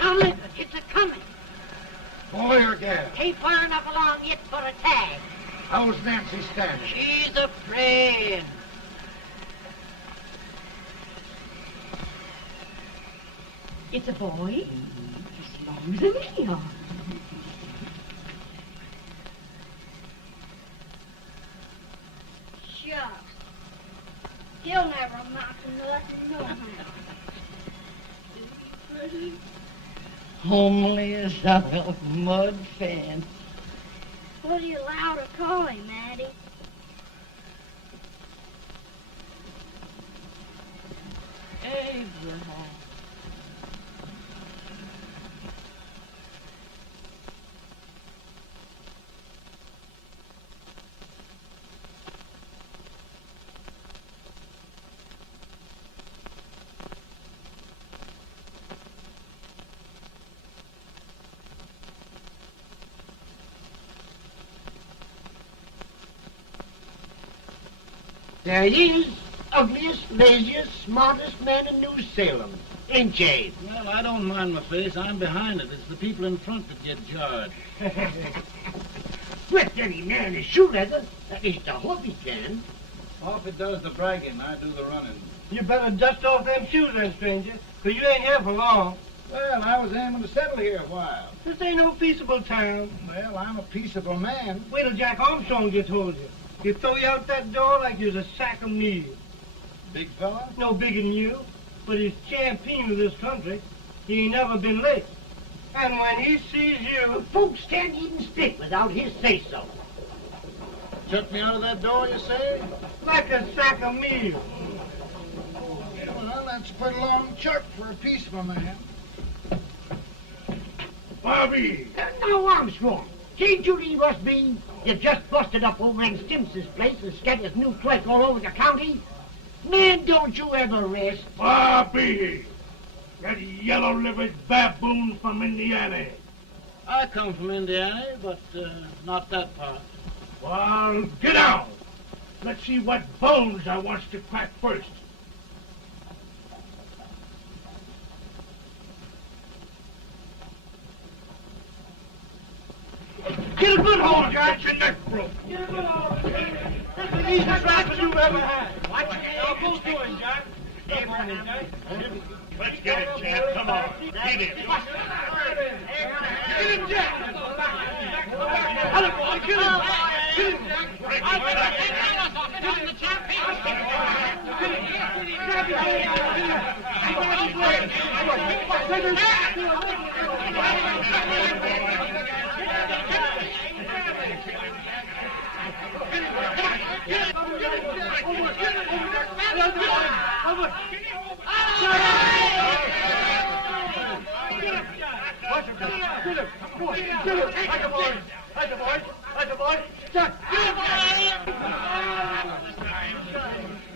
Lincoln, it's a-coming. Boy or gal? Ain't far enough along yet for a tag. How's Nancy standing? She's a praying. It's a boy? As long as a me are. Shucks. He'll never amount to nothing, no how. Homely as a mud fence. What do you allow to call him, Maddie? Abraham. There he is, ugliest, laziest, smartest man in New Salem. Ain't Jay? Well, I don't mind my face. I'm behind it. It's the people in front that get jarred. With any man is shoe leather. At least I hope he can. Off it does the bragging. I do the running. You better dust off them shoes then, stranger, 'cause you ain't here for long. Well, I was aiming to settle here a while. This ain't no peaceable town. Well, I'm a peaceable man. Wait till Jack Armstrong gets hold of you. He'll throw you out that door like you's a sack of meal. Big fella? No bigger than you, but he's champion of this country. He ain't never been late. And when he sees you... Folks can't even speak without his say-so. Took me out of that door, you say? like a sack of meal. Well, that's a pretty long chuck for a peaceable man. Bobby! Now, Armstrong, can't you leave us be? You just busted up old man Stimpson's place and scattered his new clerk all over the county. Man, don't you ever rest. Bobby! That yellow-livered baboon from Indiana. I come from Indiana, but not that part. Well, get out. Let's see what bones I wants to crack first. Get a good hold, Jack. Get your neck broke. Get a good hold. This is the easiest rifle you've ever had. Watch it. Now go to him, Jack. Step on him, Jack. Let's get it, Jack. Come on. Get it. Get him, Jack. Hello, boy. Kill him. Kill him, Jack.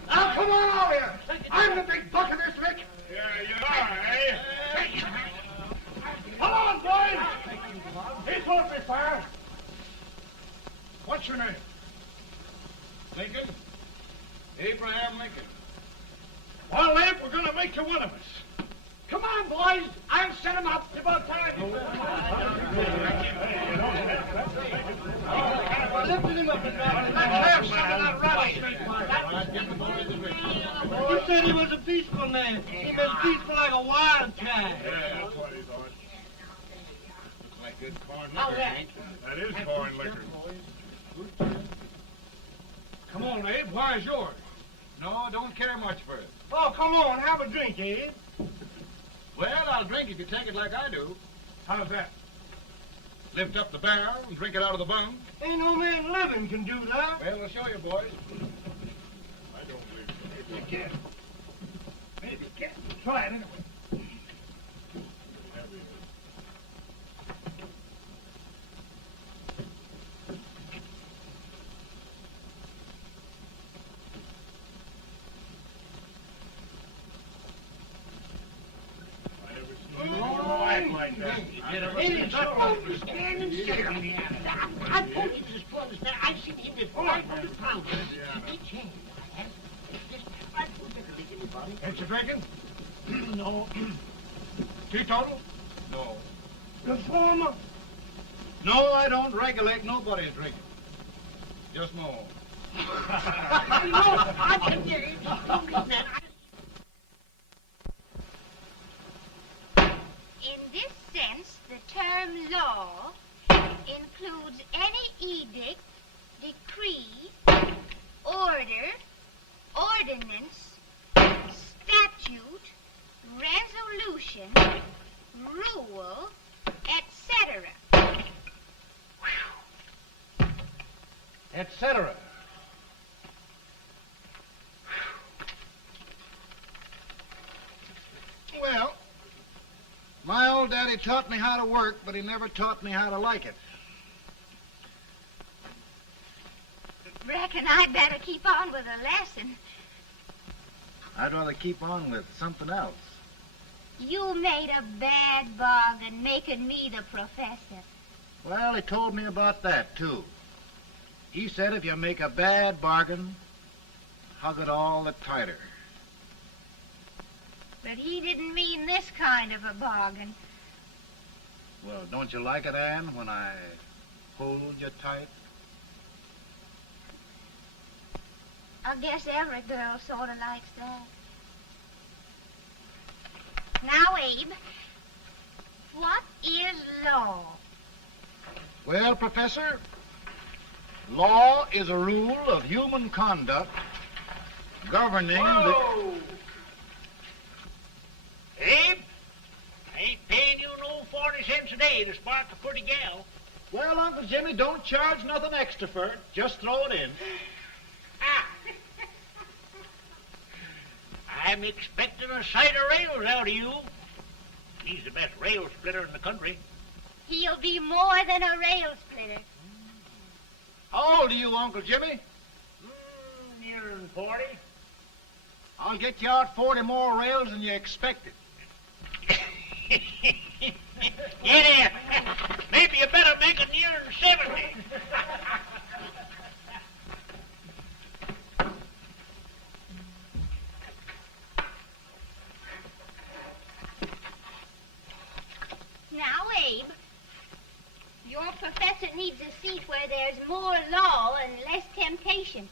Now, come on over here. I'm the big buck of this lick. Yeah, you are, eh? Come on, boys. He's open fire. What's your name? Lincoln? Abraham Lincoln. Well, Abe, we're going to make you one of us. Come on, boys. I'll set him up. It's about time. Lifted him up and down. Let's have some of that rattlesnake. He said he was a peaceful man. He was peaceful like a wildcat. Yeah, that's what he thought. Looks like good corn liquor, Hank. That is corn liquor. Come on, Abe. Where's yours? No, don't care much for it. Oh, come on. Have a drink, Abe. Well, I'll drink if you take it like I do. How's that? Lift up the barrel and drink it out of the bung. Ain't no man living can do that. Well, I'll show you, boys. I don't believe so. Maybe you can. Maybe you can. Try it anyway. Don't stand and stare at me. I told you this brother's there. I've seen him with 500 pounds. Each hand I have. This I won't take a lick anybody. Ain't you drinking? No. Teetotal? No. Reformer. No, I don't regulate nobody's drinking. Just my own. No, I can get it. Don't mean that. In this sense, the term law includes any edict, decree, order, ordinance, statute, resolution, rule, etc. Etc. Well, my old daddy taught me how to work, but he never taught me how to like it. Reckon I'd better keep on with the lesson. I'd rather keep on with something else. You made a bad bargain making me the professor. Well, he told me about that, too. He said if you make a bad bargain, hug it all the tighter. But he didn't mean this kind of a bargain. Well, don't you like it, Ann, when I hold you tight? I guess every girl sort of likes that. Now, Abe, what is law? Well, Professor, law is a rule of human conduct governing Whoa! Abe, I ain't paying you no 40 cents a day to spark a pretty gal. Well, Uncle Jimmy, don't charge nothing extra for it. Just throw it in. Ah. I'm expecting a sight of rails out of you. He's the best rail splitter in the country. He'll be more than a rail splitter. How old are you, Uncle Jimmy? Nearing 40. I'll get you out 40 more rails than you expected. Yeah, maybe you better make it nearing 70. Now, Abe, your professor needs a seat where there's more law and less temptation.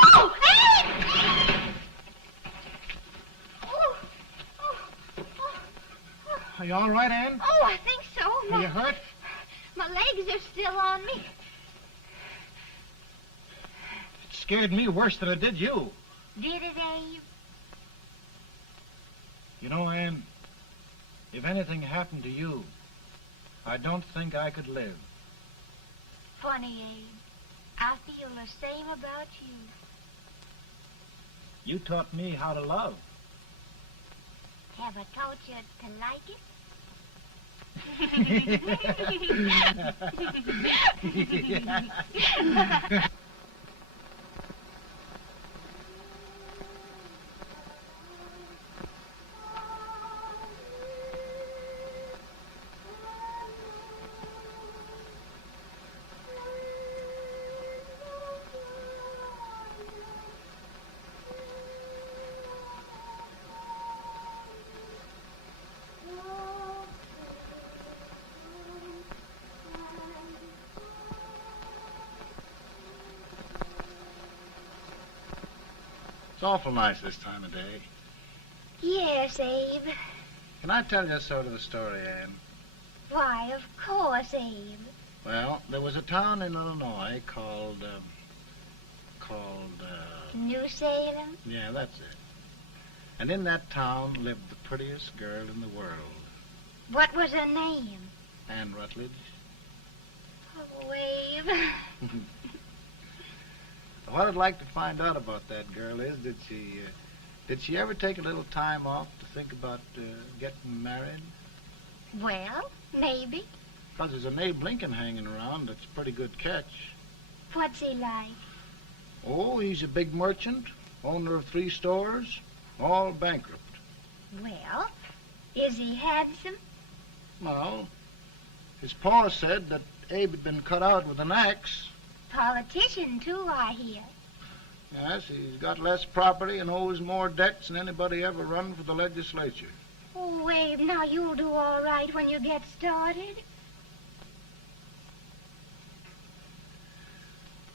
Oh, Abe! Are you all right, Ann? Oh, I think so. Are you hurt? My legs are still on me. It scared me worse than it did you. Did it, Abe? You know, Ann, if anything happened to you, I don't think I could live. Funny, Abe. I feel the same about you. You taught me how to love. Have I taught you to like it? It's awful nice this time of day. Yes, Abe. Can I tell you sort of the story, Ann? Why, of course, Abe. Well, there was a town in Illinois called, New Salem? yeah, that's it. And in that town lived the prettiest girl in the world, What was her name? Ann Rutledge. Oh, Abe. What I'd like to find out about that girl is, did she ever take a little time off to think about getting married? Well, maybe. Because there's an Abe Lincoln hanging around that's a pretty good catch. What's he like? Oh, he's a big merchant, owner of 3 stores. All bankrupt. Well, is he handsome? Well, his pa said that Abe had been cut out with an axe. Politician, too, I hear. Yes, he's got less property and owes more debts than anybody ever run for the legislature. Oh, Abe, now you'll do all right when you get started.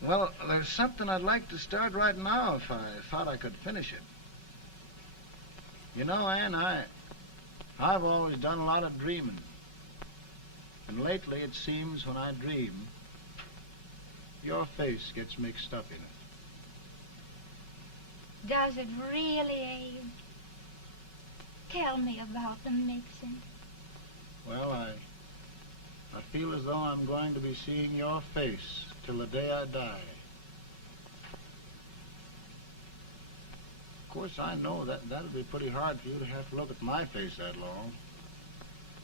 Well, there's something I'd like to start right now if I thought I could finish it. You know, Ann, I've always done a lot of dreaming. And lately it seems when I dream, your face gets mixed up in it. Does it really, Abe? Tell me about the mixing. Well, I feel as though I'm going to be seeing your face till the day I die. Of course, I know that'll be pretty hard for you to have to look at my face that long.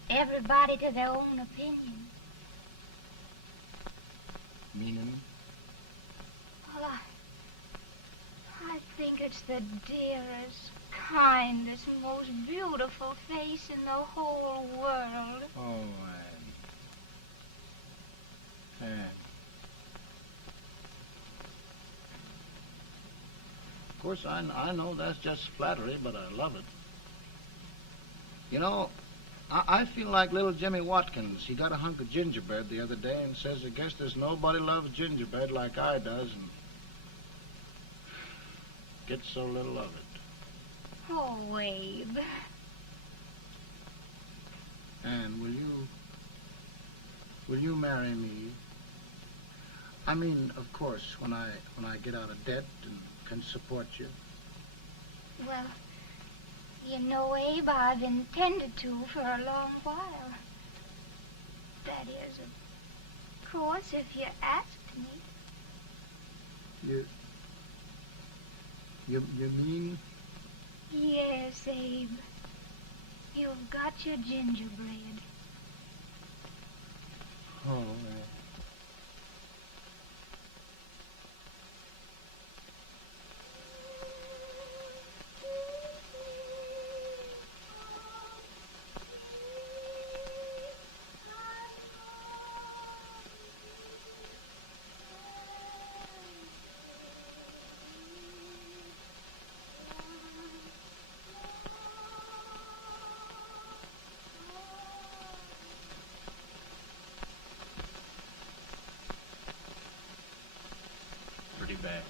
Everybody to their own opinion. Meaning? Well, I think it's the dearest, kindest, most beautiful face in the whole world. Oh, Ann. Ann. Of course, I know that's just flattery, but I love it. You know, I feel like little Jimmy Watkins. He got a hunk of gingerbread the other day and says, I guess there's nobody loves gingerbread like I does, and gets so little of it. Oh, Abe. Ann, will you marry me? I mean, of course, when I get out of debt and can support you. Well, you know, Abe, I've intended to for a long while. That is, of course, if you asked me. You mean? Yes, Abe. You've got your gingerbread. Oh, Bad.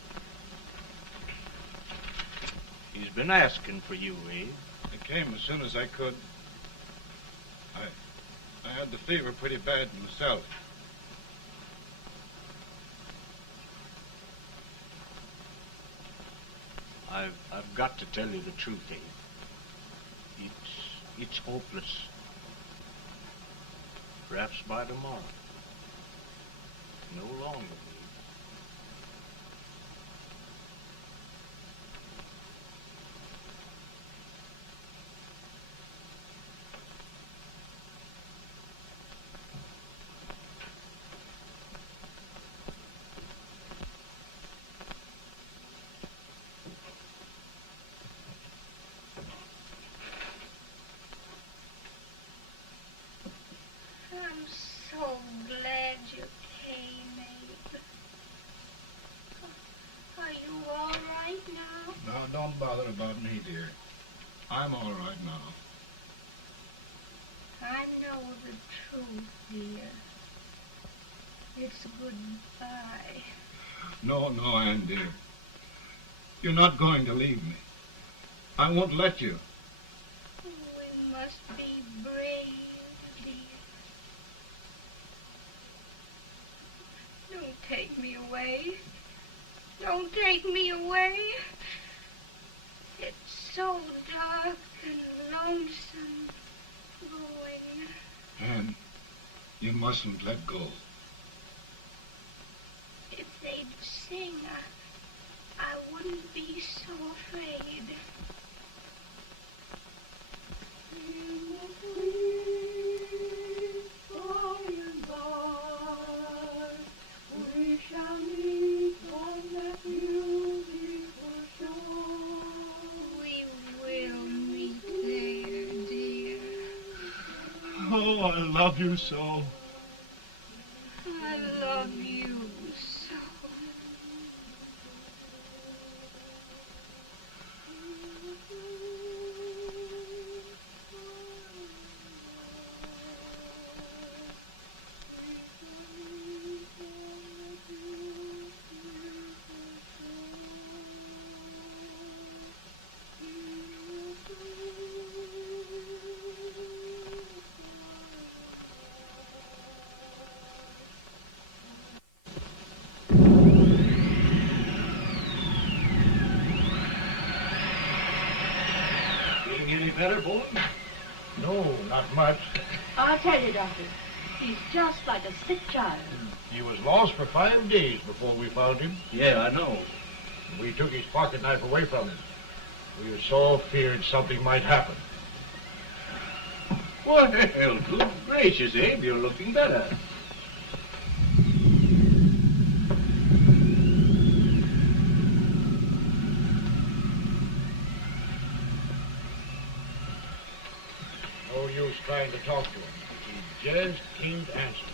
He's been asking for you, Abe. I came as soon as I could. I had the fever pretty bad myself. I've got to tell you the truth, Abe. It's hopeless. Perhaps by tomorrow. No longer. I'm so glad you came, Abe. Are you all right now? No, don't bother about me, dear. I'm all right now. I know the truth, dear. It's goodbye. No, Ann, dear. You're not going to leave me. I won't let you. We must be brave, dear. Don't take me away. Don't take me away. It's so dark and lonesome going. Ann, you mustn't let go. If they'd sing, I wouldn't be so afraid. We Oh, I love you so. I love you so. Any better, boy? No, not much. I'll tell you, Doctor, he's just like a sick child. He was lost for 5 days before we found him. Yeah, I know. We took his pocket knife away from him. We were so feared something might happen. Well, good gracious, Abe, you're looking better. No use trying to talk to him. He just can't answer.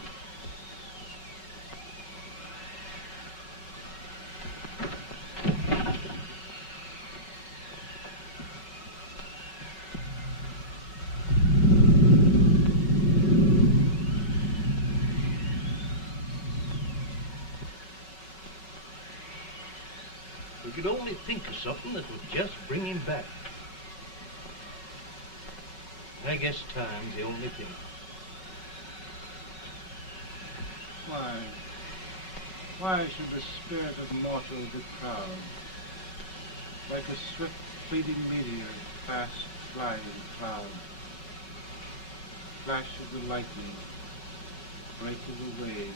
We could only think of something that would just bring him back. I guess time's the only thing. Why should the spirit of mortal be proud? Like a swift fleeting meteor, fast flying cloud. Flash of the lightning, break of the wave.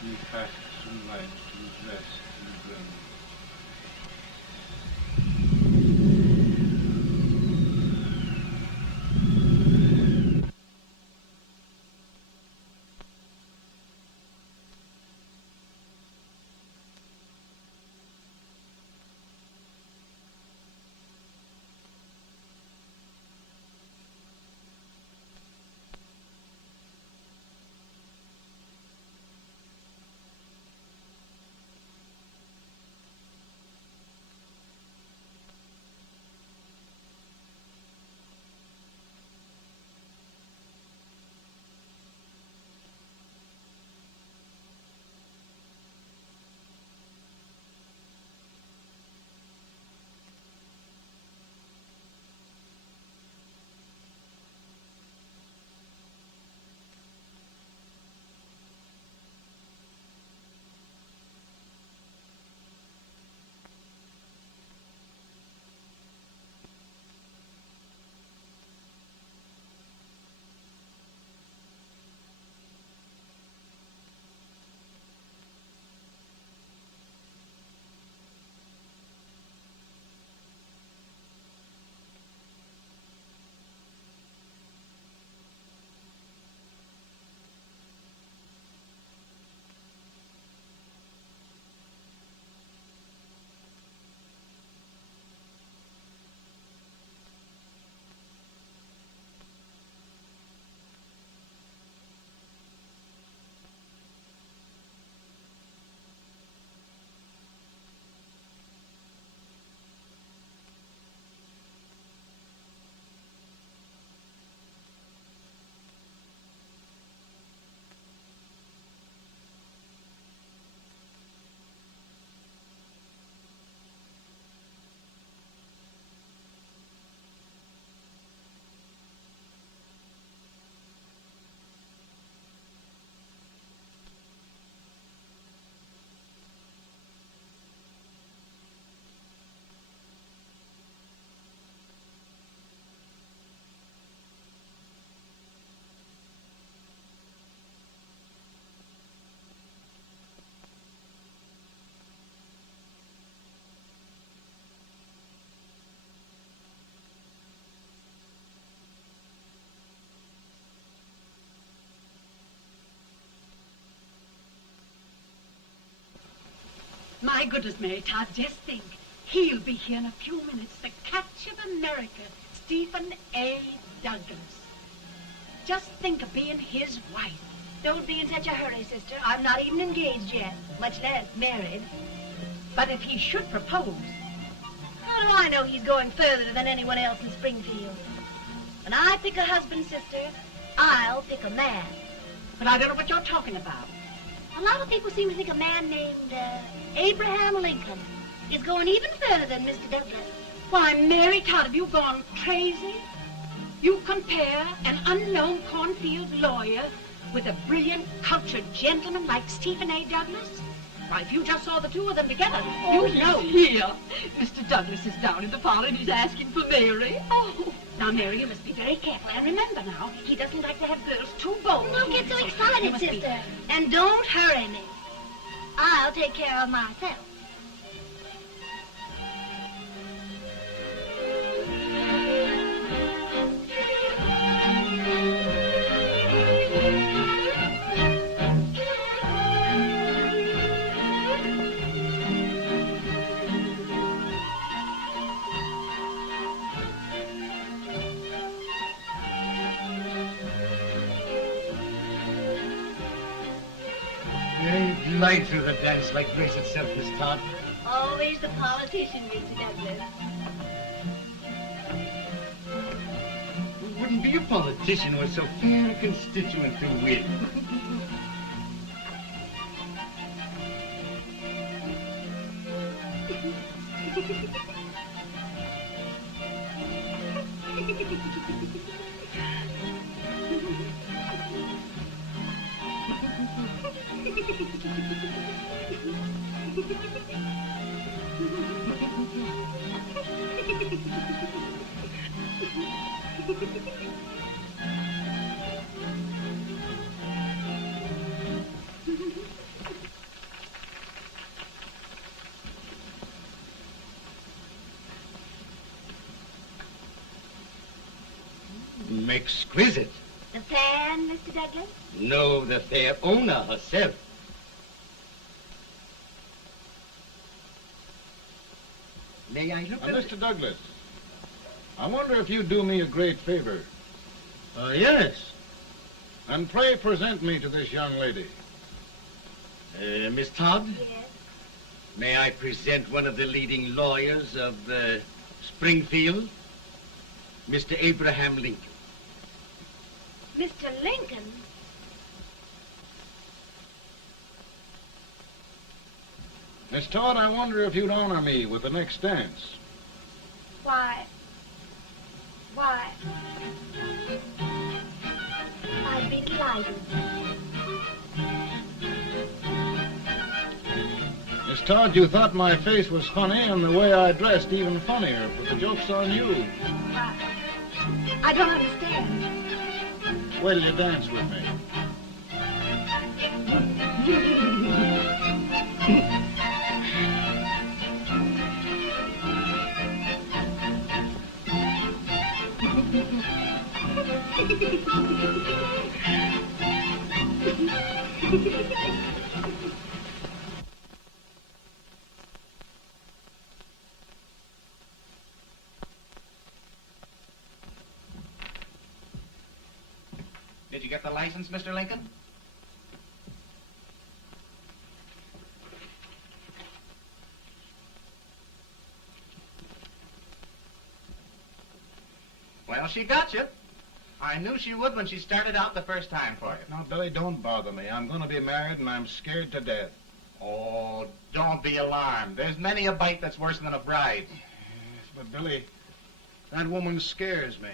He passes from life to his rest in the grave. My goodness, Mary Todd, just think. He'll be here in a few minutes. The catch of America, Stephen A. Douglas. Just think of being his wife. Don't be in such a hurry, sister. I'm not even engaged yet, much less married. But if he should propose... How do I know he's going further than anyone else in Springfield? When I pick a husband, sister, I'll pick a man. But I don't know what you're talking about. A lot of people seem to think a man named Abraham Lincoln is going even further than Mr. Douglas. Why, Mary Todd, have you gone crazy? You compare an unknown cornfield lawyer with a brilliant, cultured gentleman like Stephen A. Douglas? Why, if you just saw the two of them together, you'd know. Here. Mr. Douglas is down in the parlor and he's asking for Mary. Oh, now, Mary, you must be very careful. And remember now, he doesn't like to have girls too bold. Don't get so excited, sister. And don't hurry me. I'll take care of myself. You glide through the dance like grace itself, Miss Todd. Always the politician, Mr. Douglas. We wouldn't be a politician with so fair a constituent to win. Exquisite. The fan, Mr. Douglas? No, the fair owner herself. May I look at Mr. Douglas, I wonder if you'd do me a great favor. Yes. And pray present me to this young lady. Miss Todd? Yes. May I present one of the leading lawyers of Springfield, Mr. Abraham Lincoln. Mr. Lincoln? Miss Todd, I wonder if you'd honor me with the next dance. Why, I'd be delighted. Miss Todd, you thought my face was funny and the way I dressed even funnier, but the joke's on you. I don't understand. Wait till you dance with me. Did you get the license, Mr. Lincoln? Well, she got you. I knew she would when she started out the first time for you. Now, Billy, don't bother me. I'm going to be married, and I'm scared to death. Oh, don't be alarmed. There's many a bite that's worse than a bride. Yes, but, Billy, that woman scares me.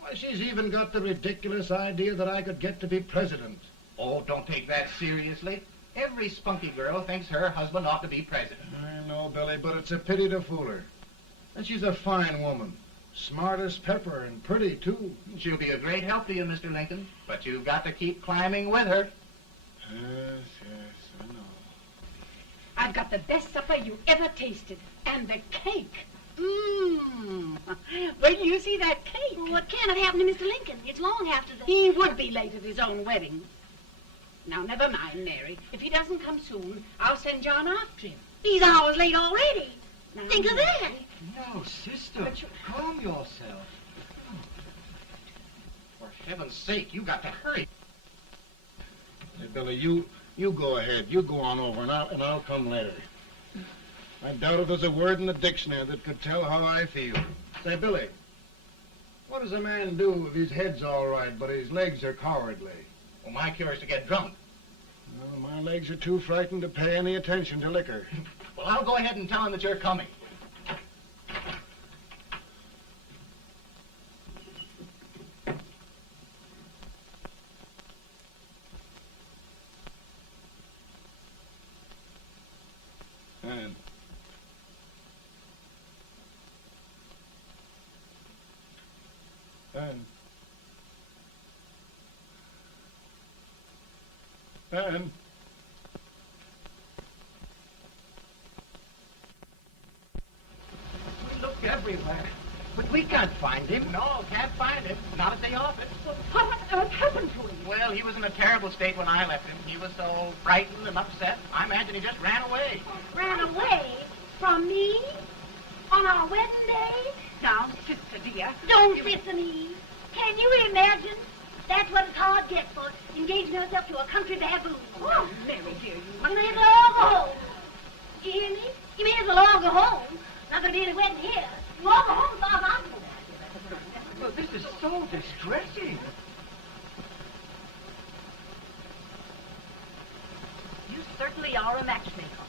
Why, she's even got the ridiculous idea that I could get to be president. Oh, don't take that seriously. Every spunky girl thinks her husband ought to be president. I know, Billy, but it's a pity to fool her. And she's a fine woman. Smart as pepper and pretty, too. She'll be a great help to you, Mr. Lincoln. But you've got to keep climbing with her. Yes, I know. I've got the best supper you ever tasted. And the cake. Mmm. Wait till you see that cake. Well, what can have happened to Mr. Lincoln? It's long after the... He would be late at his own wedding. Now, never mind, Mary. If he doesn't come soon, I'll send John after him. He's hours late already. Now, Think of that. No, sister, calm yourself. heaven's sake, you got to hurry. Hey, Billy, you go ahead. You go on over, and I'll come later. I doubt if there's a word in the dictionary that could tell how I feel. Say, Billy, what does a man do if his head's all right, but his legs are cowardly? Well, my cure is to get drunk. Well, my legs are too frightened to pay any attention to liquor. Well, I'll go ahead and tell him that you're coming. Ann. Ann. Ann. We looked everywhere, but we can't find him. No, can't find him. Not at the office. Well, what on earth happened to him? Well, he was in a terrible state when I left him. He was so frightened and upset. I imagine he just ran away. Ran away from me on our wedding day? Now, sister dear. Don't listen to me. Can you imagine? That's what it's hard gets for engaging herself to a country baboon. Oh, Mary, dear, You may as well all go home. Did you hear me? You may as well all go home. Not gonna be any wedding here. You all go home as far as I'm concerned. Well, this is so distressing. You certainly are a matchmaker.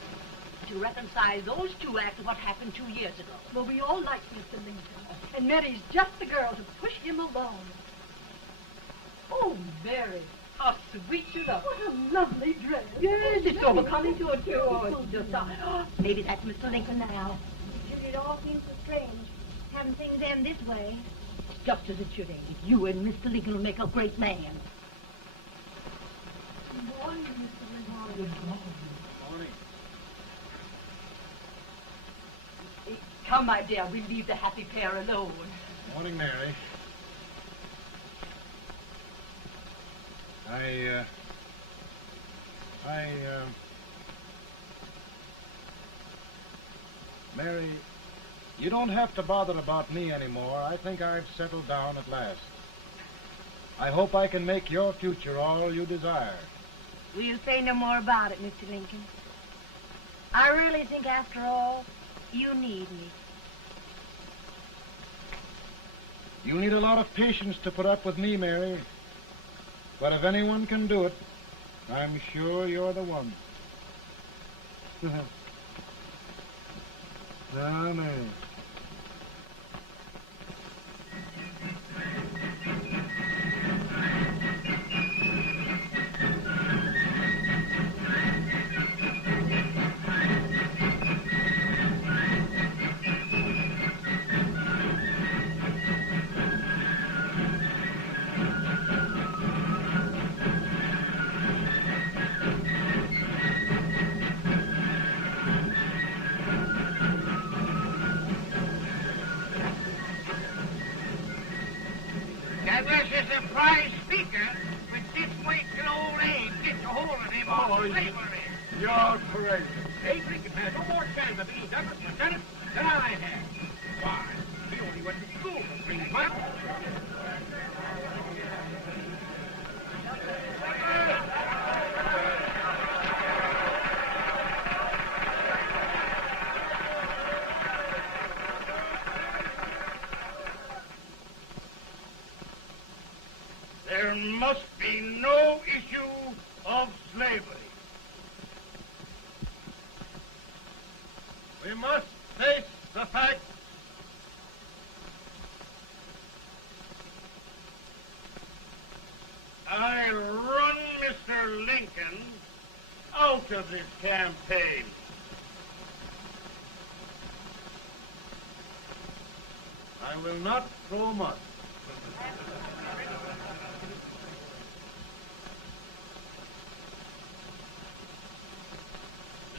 To reconcile those two after what happened 2 years ago. Well, we all like Mr. Lincoln. And Mary's just the girl to push him along. Oh, Mary, how sweet you look. What a lovely dress. Yes, it's overcoming to it, too. Oh, it's just... Maybe that's Mr. Lincoln now. It all seems so strange, having things end this way. Just as it should end. You and Mr. Lincoln will make a great man. Good morning, Mr. Lincoln. Good morning. Morning. Come, my dear, we'll leave the happy pair alone. Morning, Mary. Mary, you don't have to bother about me anymore. I think I've settled down at last. I hope I can make your future all you desire. We'll say no more about it, Mr. Lincoln. I really think, after all, you need me. You need a lot of patience to put up with me, Mary. But if anyone can do it, I'm sure you're the one. Now, Mary. Douglas is a prize speaker, but this way till old age gets a hold of him on slavery. You're crazy. Abe Lincoln has no more chance of being Douglas Lieutenant than I have. Why? He only went to school for 3 months. There must be no issue of slavery. We must face the fact I run Mr. Lincoln out of this campaign. I will not throw mud.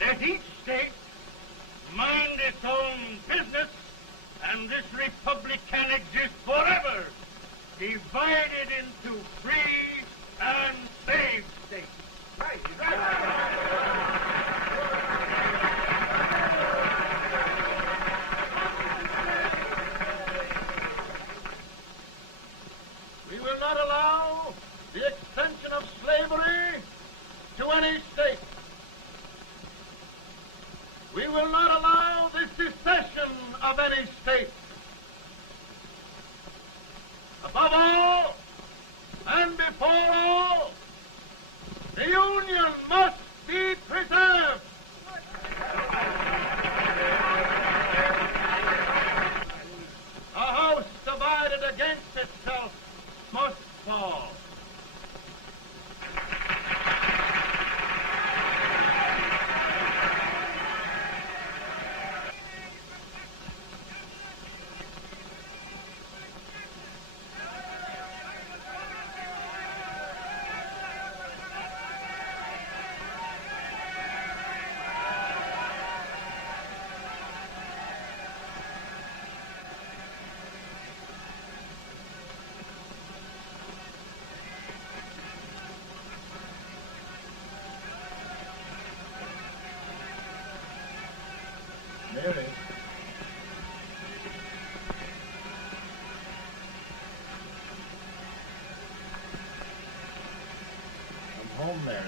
Let each state mind its own business, and this republic can exist forever, divided into free and slave states. Right. We will not allow the extension of slavery to any state. We will not allow the secession of any state. Above all, and before all, the Union must be preserved. A house divided against itself must fall. Mary. I'm home, Mary.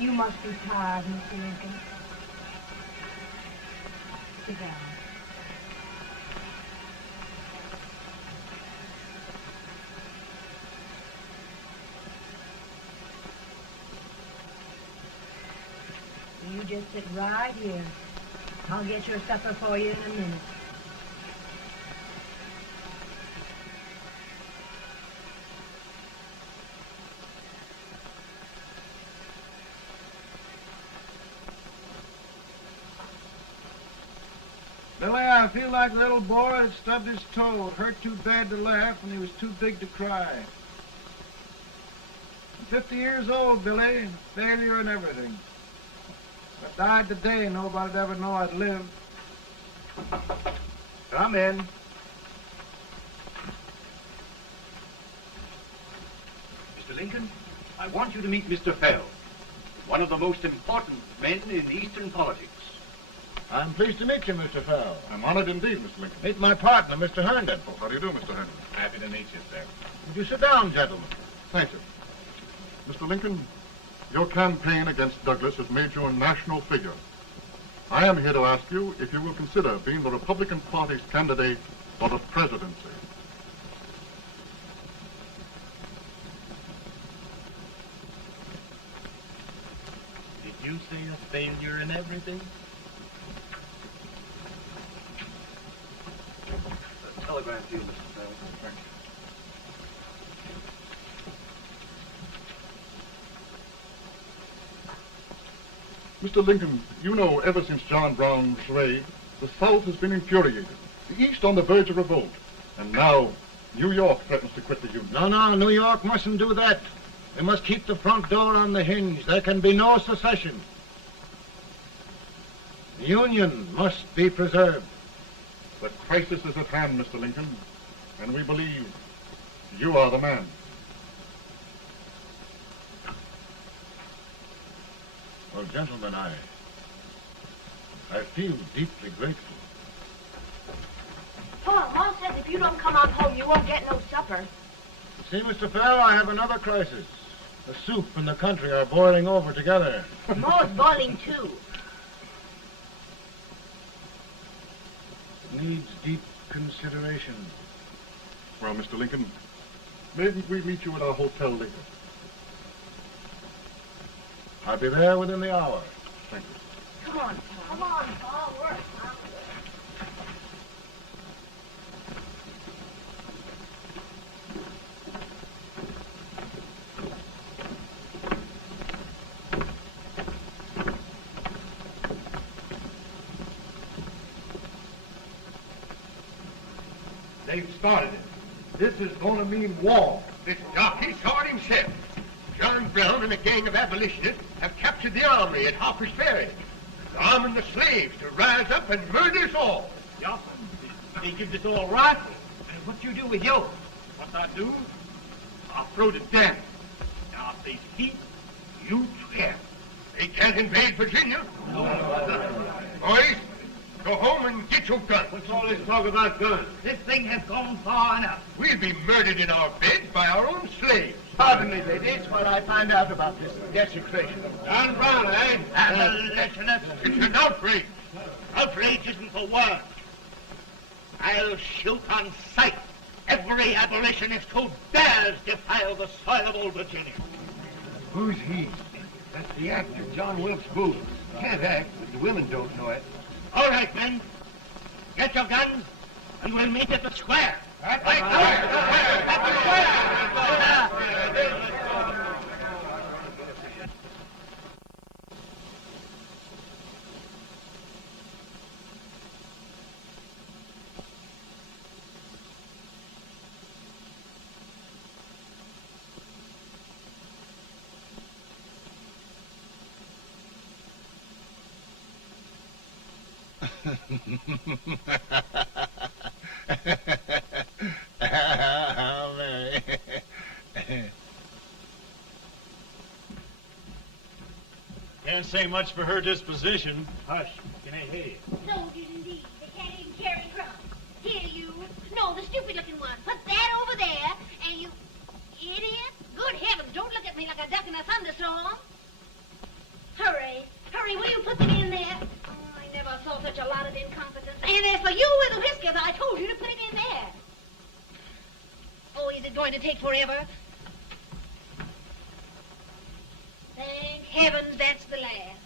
You must be tired, Mr. Lincoln. Sit down. You just sit right here. I'll get your supper for you in a minute. Billy, I feel like a little boy that stubbed his toe. It hurt too bad to laugh and he was too big to cry. I'm 50 years old, Billy, failure and everything. If I died today, nobody'd ever know I'd lived. Come in. Mr. Lincoln, I want you to meet Mr. Fell, one of the most important men in Eastern politics. I'm pleased to meet you, Mr. Fell. I'm honored indeed, Mr. Lincoln. Meet my partner, Mr. Herndon. Oh, how do you do, Mr. Herndon? Happy to meet you, sir. Would you sit down, gentlemen? Thank you. Mr. Lincoln, your campaign against Douglas has made you a national figure. I am here to ask you if you will consider being the Republican Party's candidate for the presidency. Did you say a failure in everything? Telegram to you, Mr. Fell. Thank you. Mr. Lincoln, you know ever since John Brown's raid, the South has been infuriated, the East on the verge of revolt, and now New York threatens to quit the Union. No, New York mustn't do that. We must keep the front door on the hinge. There can be no secession. The Union must be preserved. The crisis is at hand, Mr. Lincoln, and we believe you are the man. Well, gentlemen, I feel deeply grateful. Paul, Mom says if you don't come on home, you won't get no supper. See, Mr. Fell, I have another crisis. The soup and the country are boiling over together. Mo's boiling too. It needs deep consideration. Well, Mr. Lincoln, maybe we meet you at our hotel later. I'll be there within the hour. Thank you. Come on, Paul. Come on, Paul. We're hungry. They've started it. This is going to mean war. This jockey saw it himself. John Brown and a gang of abolitionists have captured the armory at Harper's Ferry, arming the slaves to rise up and murder us all. Yes, they give us all rifles. And what you do with yours? What I do? I'll throw the down. Now, if they keep, you trap. They can't invade Virginia. Boys, Go home and get your gun. What's all this talk about guns? This thing has gone far enough. We'll be murdered in our beds by our own slaves. Pardon me, ladies, while I find out about this desecration. John Brown, eh? Abolitionist. It's an outrage. Outrage isn't the word. I'll shoot on sight every abolitionist who dares defile the soil of old Virginia. Who's he? That's the actor, John Wilkes Booth. Can't act, but the women don't know it. All right, men. Get your guns, and we'll meet at the square. At the Mary. Can't say much for her disposition. Hush, can I hear you? Soldiers indeed. They can't even carry crumbs. Here, you. No, the stupid-looking one. Put that over there, and you... Idiot. Good heavens, don't look at me like a duck in a thunderstorm. Hurry. Hurry, will you put them in there? Oh, I never saw such a lot of incompetence. And as for you with the whiskers, I told you to put it in there. Oh, is it going to take forever? Thank heavens that's the last.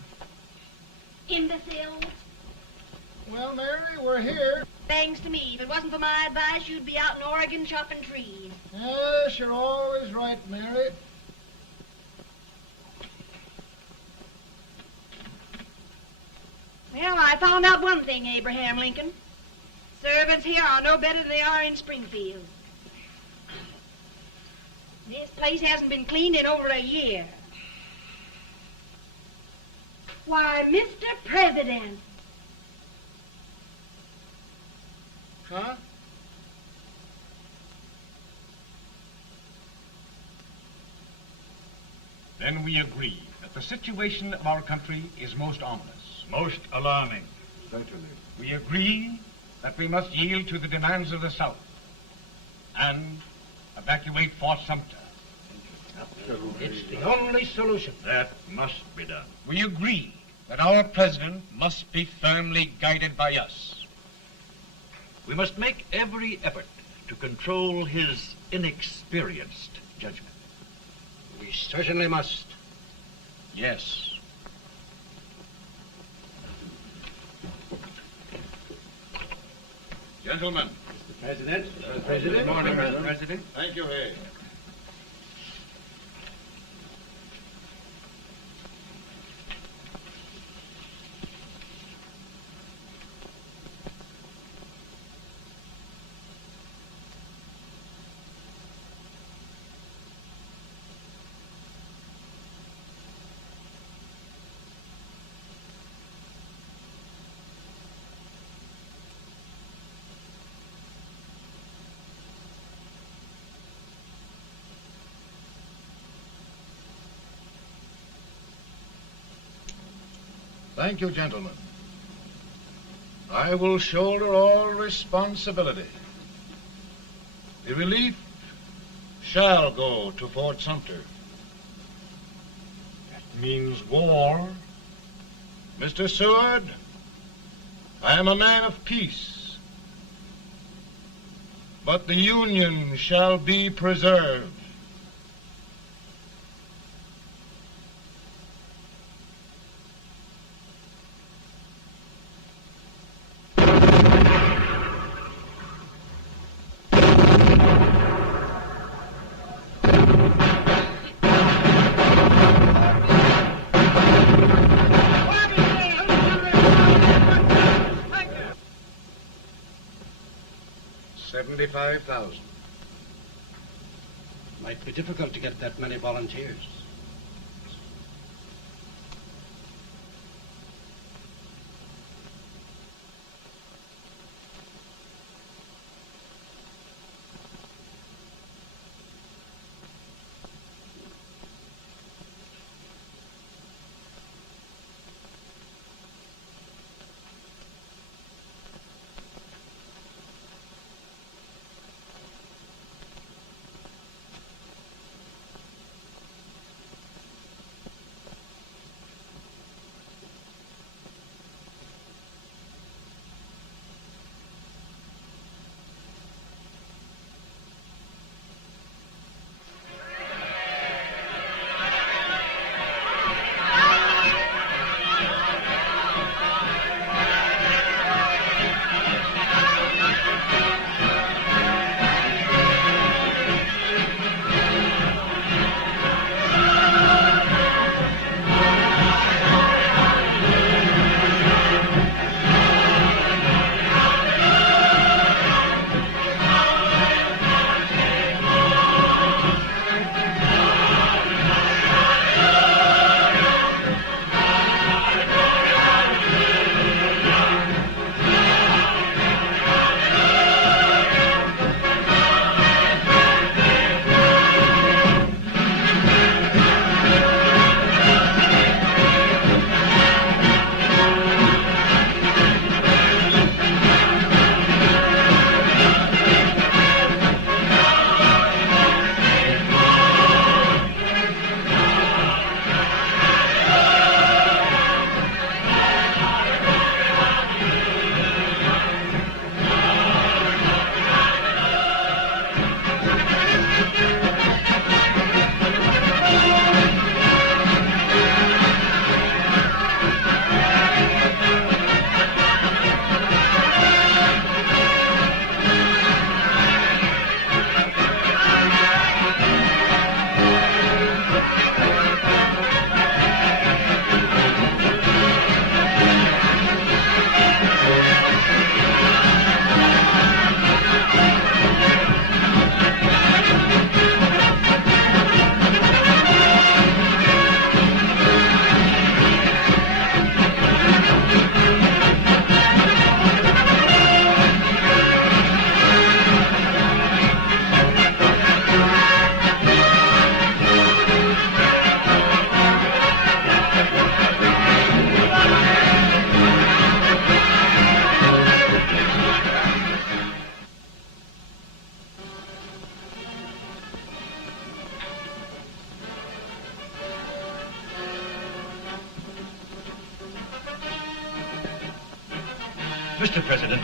Imbeciles. Well, Mary, we're here. Thanks to me. If it wasn't for my advice, you'd be out in Oregon chopping trees. Yes, you're always right, Mary. Well, I found out one thing, Abraham Lincoln. Servants here are no better than they are in Springfield. This place hasn't been cleaned in over a year. Why, Mr. President. Huh? Then we agree that the situation of our country is most ominous. Most alarming. Certainly. We agree that we must yield to the demands of the South and evacuate Fort Sumter. It's the only solution. That must be done. We agree that our president must be firmly guided by us. We must make every effort to control his inexperienced judgment. We certainly must. Yes. Gentlemen. Mr. President. President. Good morning, Mr. President. Thank you, Hay. Thank you, gentlemen. I will shoulder all responsibility. The relief shall go to Fort Sumter. That means war. Mr. Seward, I am a man of peace, but the Union shall be preserved. $75,000. Might be difficult to get that many volunteers. Mr. President,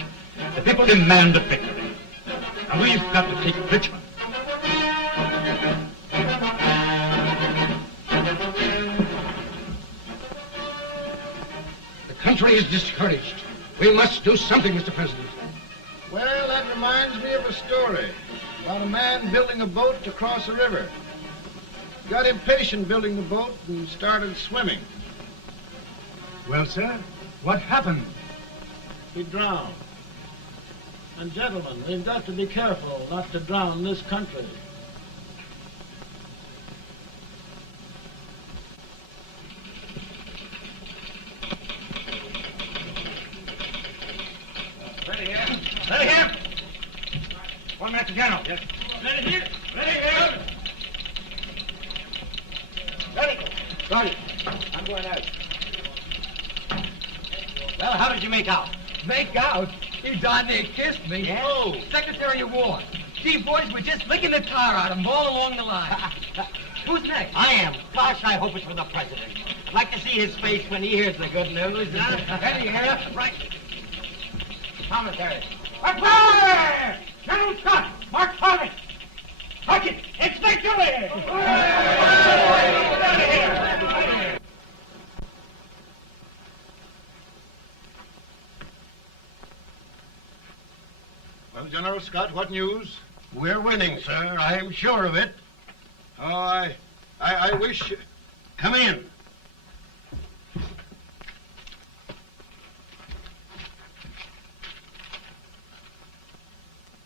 the people demand a victory. And we've got to take Richmond. The country is discouraged. We must do something, Mr. President. Well, that reminds me of a story about a man building a boat to cross a river. Got impatient building the boat and started swimming. Well, sir, what happened? He drowned. And gentlemen, we've got to be careful not to drown this country. Ready here. Ready here. One minute to General. Yes. Ready here. Ready here. Ready. Ready. I'm going out. Well, how did you make out? Make out? He darn near kissed me. Yeah? Oh, Secretary of War. Gee, boys, we're just licking the tar out of him all along the line. Who's next? I am. Gosh, I hope it's for the President. I'd like to see his face when he hears the good news, huh? Ready here. Right. Commissary. Fire! General Scott! Mark Farley! Touch it! It's victory! Well, General Scott, what news? We're winning, sir. I'm sure of it. Oh, I wish... Come in.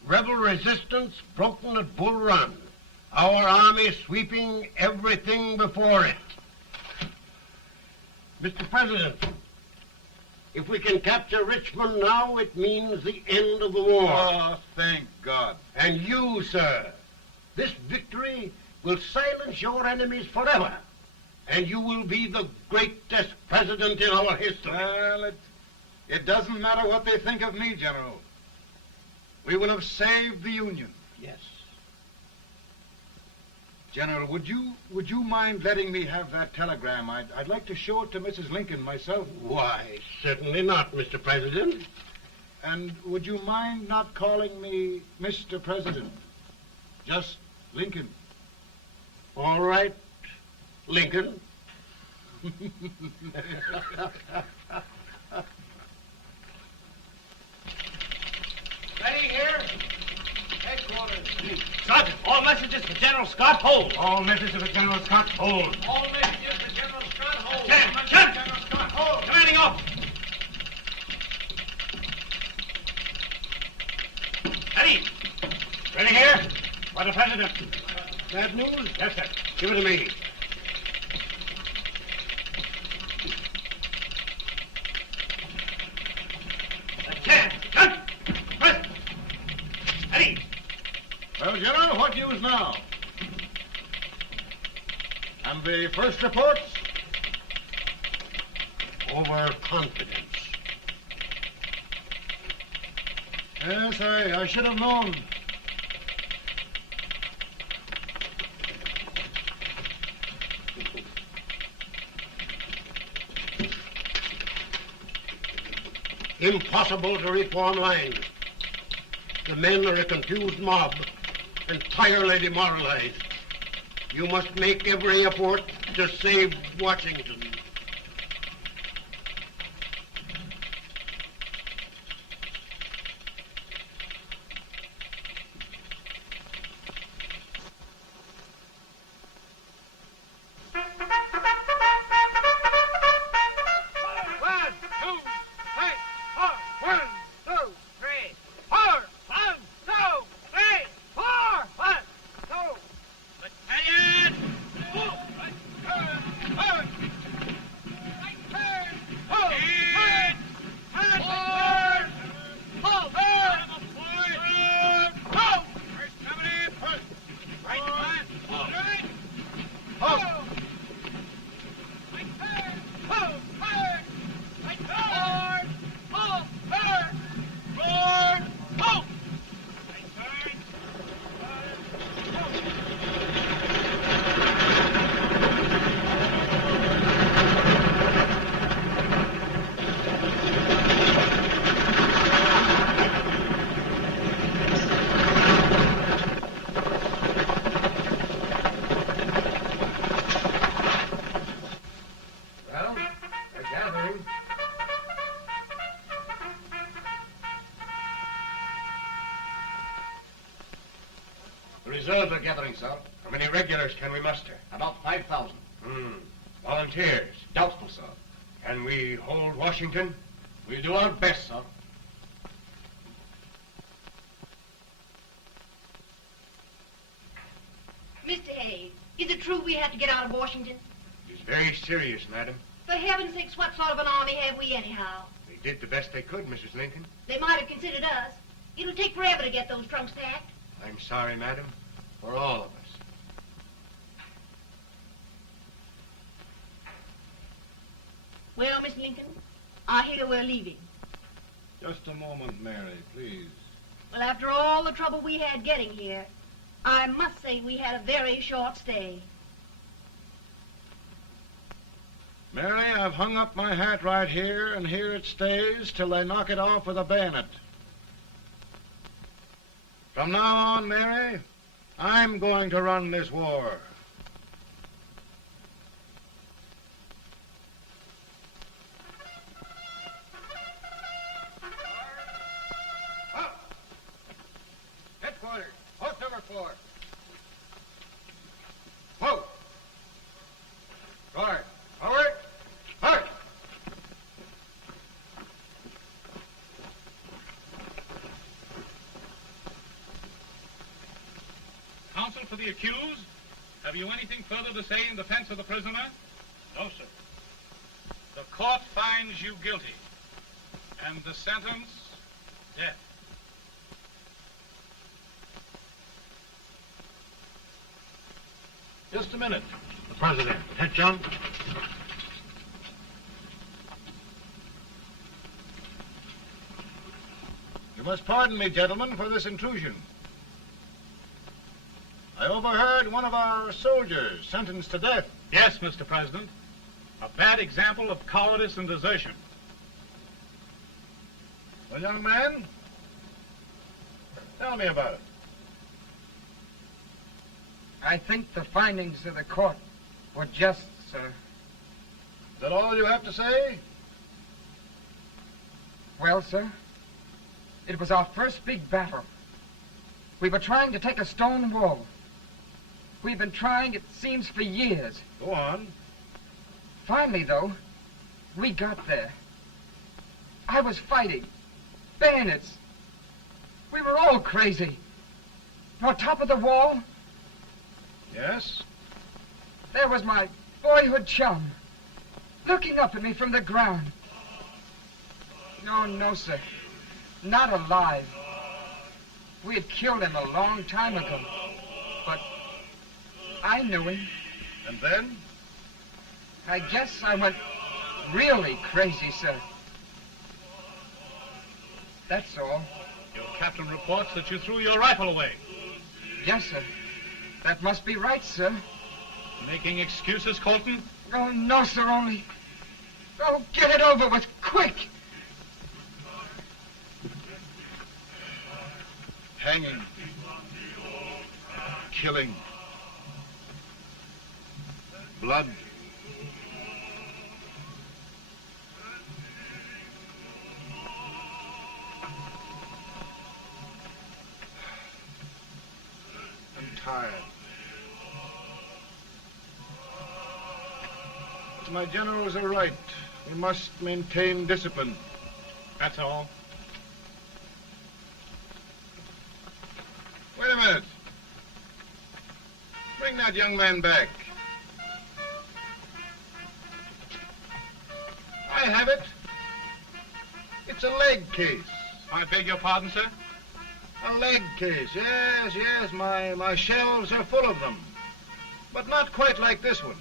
Rebel resistance broken at Bull Run. Our army sweeping everything before it. Mr. President, if we can capture Richmond now, it means the end of the war. Oh, thank God. And you, sir, this victory will silence your enemies forever. And you will be the greatest president in our history. Well, it doesn't matter what they think of me, General. We will have saved the Union. Yes. General, would you mind letting me have that telegram? I'd like to show it to Mrs. Lincoln myself. Why, certainly not, Mr. President. And would you mind not calling me Mr. President? Just Lincoln. All right, Lincoln. Ready here. Headquarters. Sergeant, all messages for General Scott, hold. All messages for General Scott, hold. All messages for General Scott, hold. General Scott, hold. Commanding officer. Ready. Ready here. For the President. Bad news? Yes, sir. Give it to me. Well, General, what news now? And the first reports? Overconfidence. Yes, I should have known. Impossible to reform lines. The men are a confused mob, entirely demoralized. You must make every effort to save Washington. Reserves are gathering, sir. How many regulars can we muster? About 5,000. Volunteers? Doubtful, sir. Can we hold Washington? We'll do our best, sir. Mr. Hayes, is it true we have to get out of Washington? It's very serious, madam. For heaven's sakes, what sort of an army have we anyhow? They did the best they could, Mrs. Lincoln. They might have considered us. It'll take forever to get those trunks packed. I'm sorry, madam, for all of us. Well, Miss Lincoln, I hear we're leaving. Just a moment, Mary, please. Well, after all the trouble we had getting here, I must say we had a very short stay. Mary, I've hung up my hat right here, and here it stays till they knock it off with a bayonet. From now on, Mary, I'm going to run this war. Headquarters, post number 4. Whoa! Guard, forward, march! Counsel for the accused, have you anything further to say in defense of the prisoner? No, sir. The court finds you guilty, and the sentence, death. Just a minute. The President. Head, John. You must pardon me, gentlemen, for this intrusion. I overheard one of our soldiers sentenced to death. Yes, Mr. President. A bad example of cowardice and desertion. Well, young man, tell me about it. I think the findings of the court were just, sir. Is that all you have to say? Well, sir, it was our first big battle. We were trying to take a stone wall. We've been trying, it seems, for years. Go on. Finally, though, we got there. I was fighting. Bayonets. We were all crazy. On top of the wall, Yes? there was my boyhood chum, looking up at me from the ground. No, sir. Not alive. We had killed him a long time ago. But I knew him. And then? I guess I went really crazy, sir. That's all. Your captain reports that you threw your rifle away. Yes, sir. That must be right, sir. Making excuses, Colton? Oh, no, sir, only... Oh, get it over with, quick! Hanging. Killing. Blood. I'm tired. My generals are right. We must maintain discipline. That's all. Wait a minute. Bring that young man back. I have it. It's a leg case. I beg your pardon, sir? A leg case, yes. My shelves are full of them. But not quite like this one.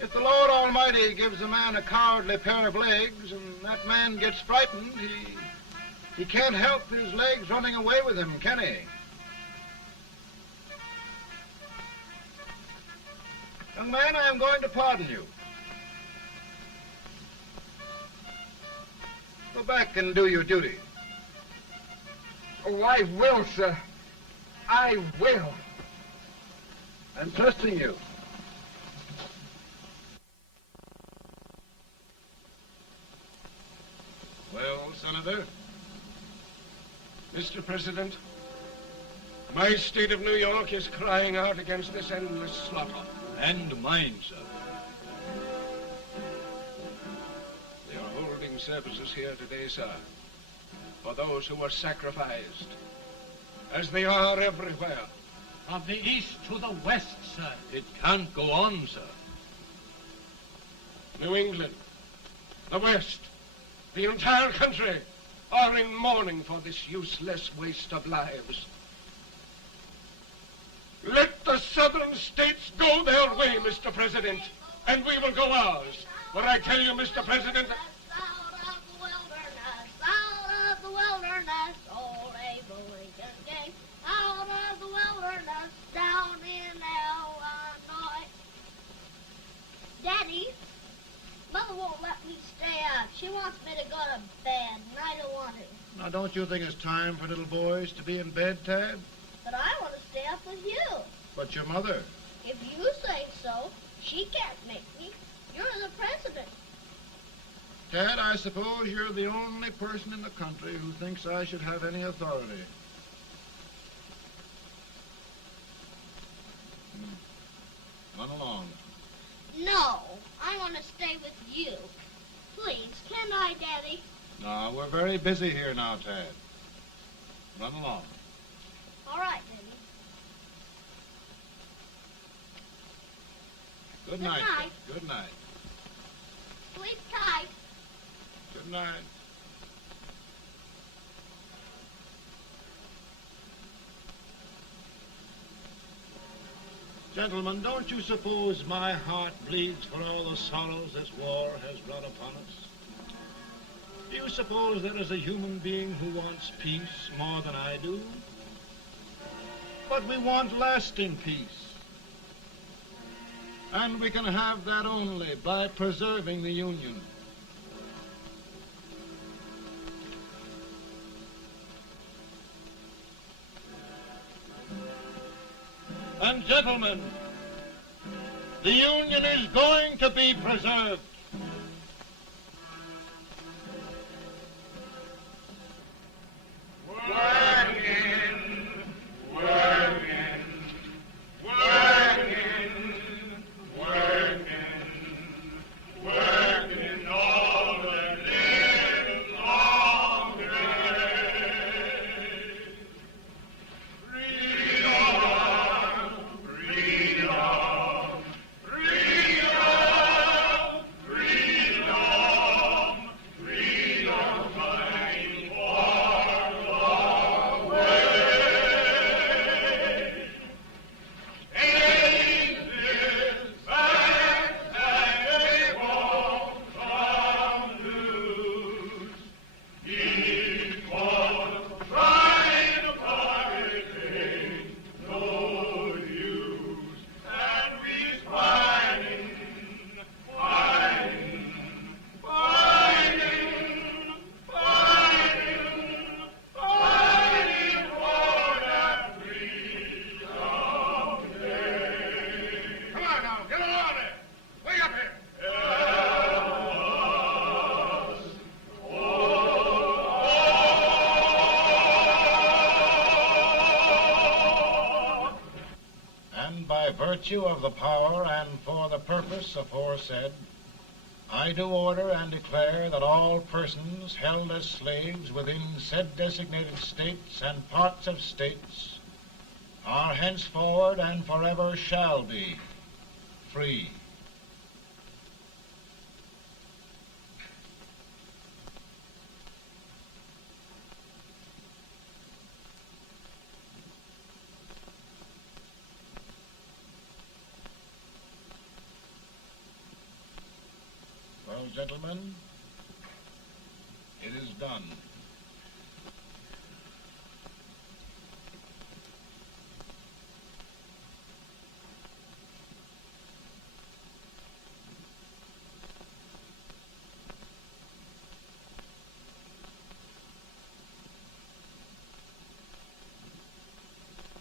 If the Lord Almighty gives a man a cowardly pair of legs and that man gets frightened, he can't help his legs running away with him, can he? Young man, I am going to pardon you. Go back and do your duty. Oh, I will, sir. I will. I'm trusting you. Well, Senator? Mr. President, My state of New York is crying out against this endless slaughter. And mine, sir. They are holding services here today, sir, for those who were sacrificed, as they are everywhere. From the east to the west, sir. It can't go on, sir. New England, the West, the entire country are in mourning for this useless waste of lives. Let the southern states go their way, Mr. President, and we will go ours. But I tell you, Mr. President, Out of the wilderness, old Abraham Lincoln came. Out of the wilderness, down in Illinois. Daddy, Mother won't let me stay up. She wants me to go to bed, and I don't want to. Now, don't you think it's time for little boys to be in bed, Tad? But I want to stay up with you. But your mother. If you say so, she can't make me. You're the president. Tad, I suppose you're the only person in the country who thinks I should have any authority. Run along. No, I want to stay with you. Please, can I, Daddy? No, we're very busy here now, Tad. Run along. All right, Daddy. Good night. night. Good night. Sleep tight. Good night. Gentlemen, don't you suppose my heart bleeds for all the sorrows this war has brought upon us? Do you suppose there is a human being who wants peace more than I do? But we want lasting peace. And we can have that only by preserving the Union. And gentlemen, the Union is going to be preserved. Virtue of the power and for the purpose aforesaid, I do order and declare that all persons held as slaves within said designated states and parts of states are henceforward and forever shall be free. Well, gentlemen, it is done.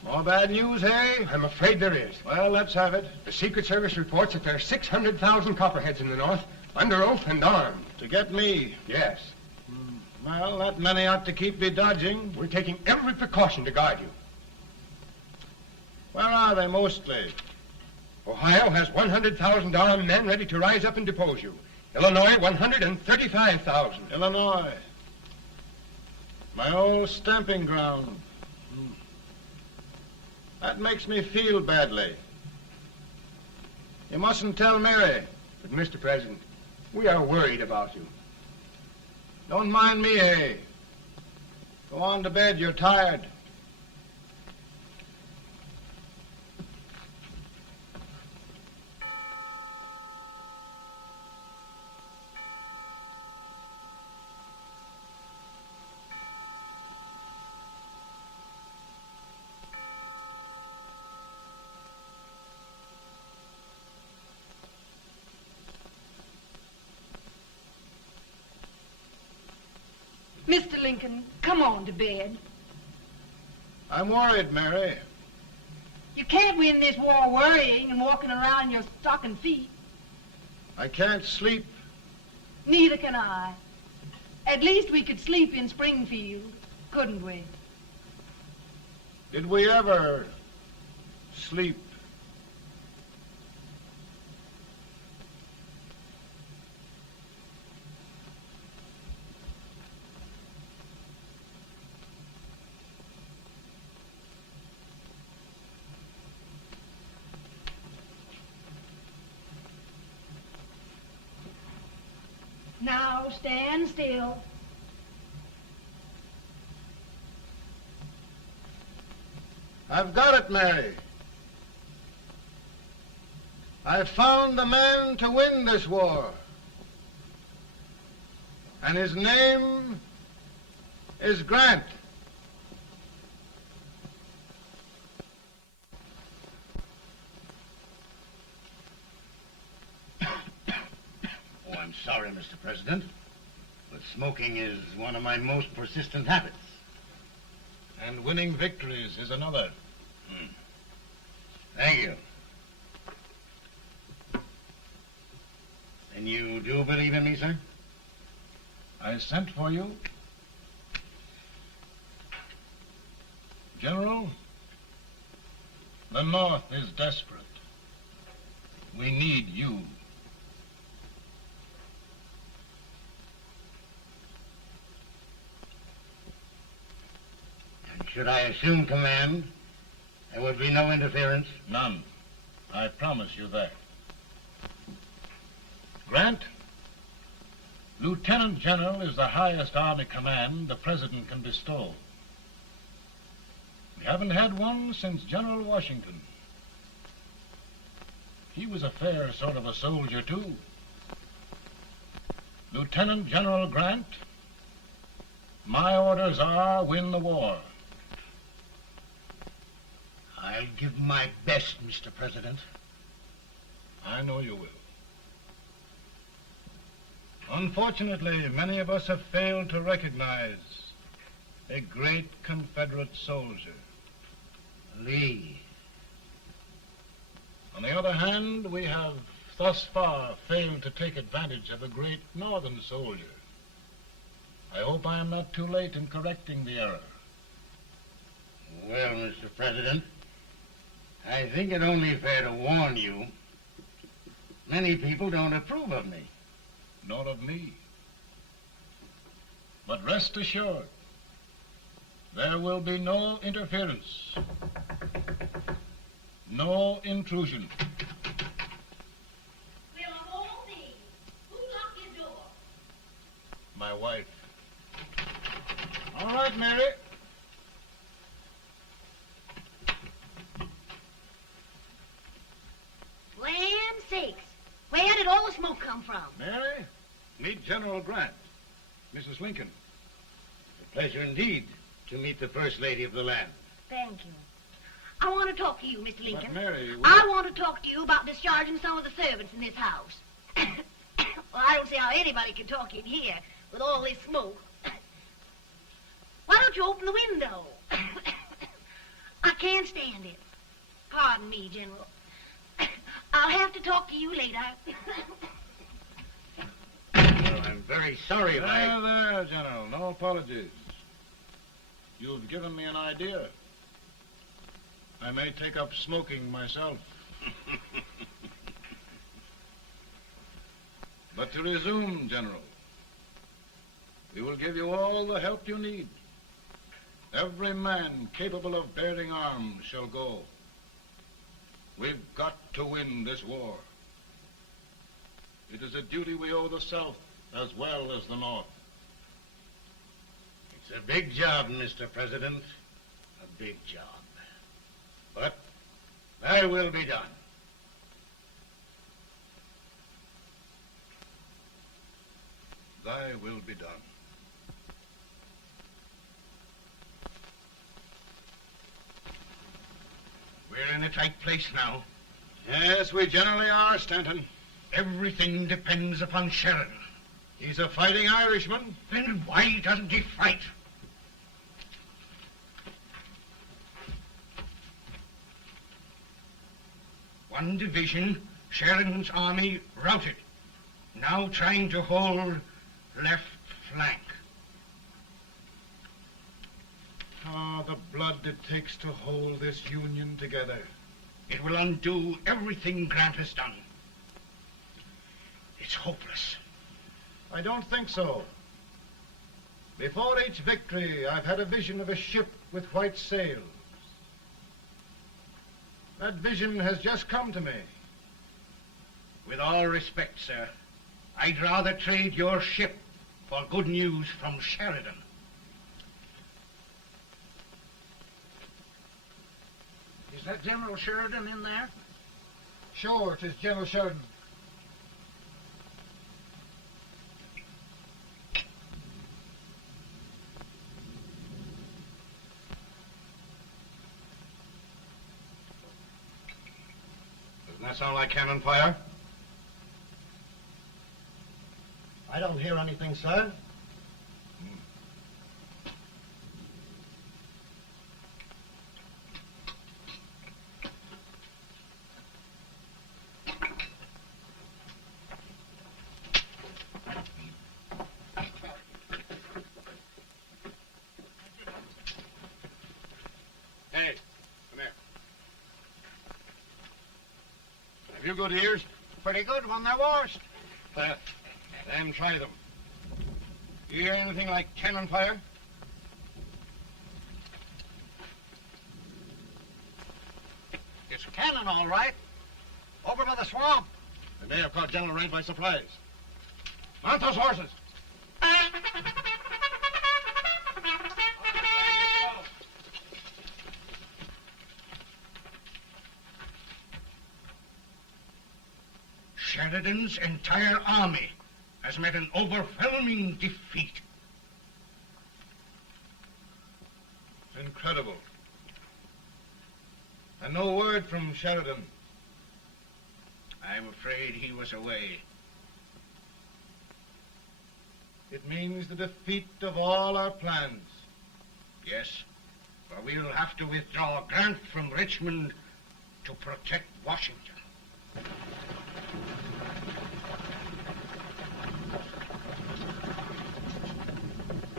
More bad news, eh? I'm afraid there is. Well, let's have it. The Secret Service reports that there are 600,000 copperheads in the North, under oath and armed. To get me? Yes. Well, that many ought to keep me dodging. We're taking every precaution to guard you. Where are they mostly? Ohio has 100,000 armed men ready to rise up and depose you. Illinois, 135,000. Illinois. My old stamping ground. That makes me feel badly. You mustn't tell Mary. But, Mr. President, we are worried about you. Don't mind me, eh? Go on to bed. You're tired. Mr. Lincoln, come on to bed. I'm worried, Mary. You can't win this war worrying and walking around in your stocking feet. I can't sleep. Neither can I. At least we could sleep in Springfield, couldn't we? Did we ever sleep? Now stand still. I've got it, Mary. I've found the man to win this war. And his name is Grant. Oh, I'm sorry, Mr. President, but smoking is one of my most persistent habits. And winning victories is another. Thank you. And you do believe in me, sir? I sent for you. General, the North is desperate. We need you. And should I assume command, there would be no interference? None. I promise you that. Grant, Lieutenant General is the highest army command the President can bestow. We haven't had one since General Washington. He was a fair sort of a soldier, too. Lieutenant General Grant, my orders are win the war. I'll give my best, Mr. President. I know you will. Unfortunately, many of us have failed to recognize a great Confederate soldier, Lee. On the other hand, we have thus far failed to take advantage of a great Northern soldier. I hope I am not too late in correcting the error. Well, Mr. President, I think it only fair to warn you. Many people don't approve of me. Nor of me. But rest assured, there will be no interference, no intrusion. Well, of all things, who locked your door? My wife. All right, Mary. Land sakes, where did all the smoke come from? Mary, meet General Grant, Mrs. Lincoln. It's a pleasure indeed to meet the First Lady of the land. Thank you. I want to talk to you, Mr. Lincoln. But Mary, I want to talk to you about discharging some of the servants in this house. Well, I don't see how anybody can talk in here with all this smoke. Why don't you open the window? I can't stand it. Pardon me, General. I'll have to talk to you later. Well, I'm very sorry if I... There, General. No apologies. You've given me an idea. I may take up smoking myself. But to resume, General, we will give you all the help you need. Every man capable of bearing arms shall go. We've got to win this war. It is a duty we owe the South as well as the North. It's a big job, Mr. President. A big job. But thy will be done. Thy will be done. We're in a tight place now. Yes, we generally are, Stanton. Everything depends upon Sheridan. He's a fighting Irishman. Then why doesn't he fight? One division, Sheridan's army, routed. Now trying to hold left flank. Ah, the blood it takes to hold this Union together. It will undo everything Grant has done. It's hopeless. I don't think so. Before each victory, I've had a vision of a ship with white sails. That vision has just come to me. With all respect, sir, I'd rather trade your ship for good news from Sheridan. Is that General Sheridan in there? Sure, it is General Sheridan. Doesn't that sound like cannon fire? I don't hear anything, sir. Hey, come here. Have you good ears? Pretty good when they're washed. Then try them. You hear anything like cannon fire? It's cannon, all right. Over by the swamp. They may have caught General Rank by surprise. Mount those horses. Sheridan's entire army has met an overwhelming defeat. It's incredible. And no word from Sheridan. I'm afraid he was away. It means the defeat of all our plans. Yes, for we'll have to withdraw Grant from Richmond to protect Washington.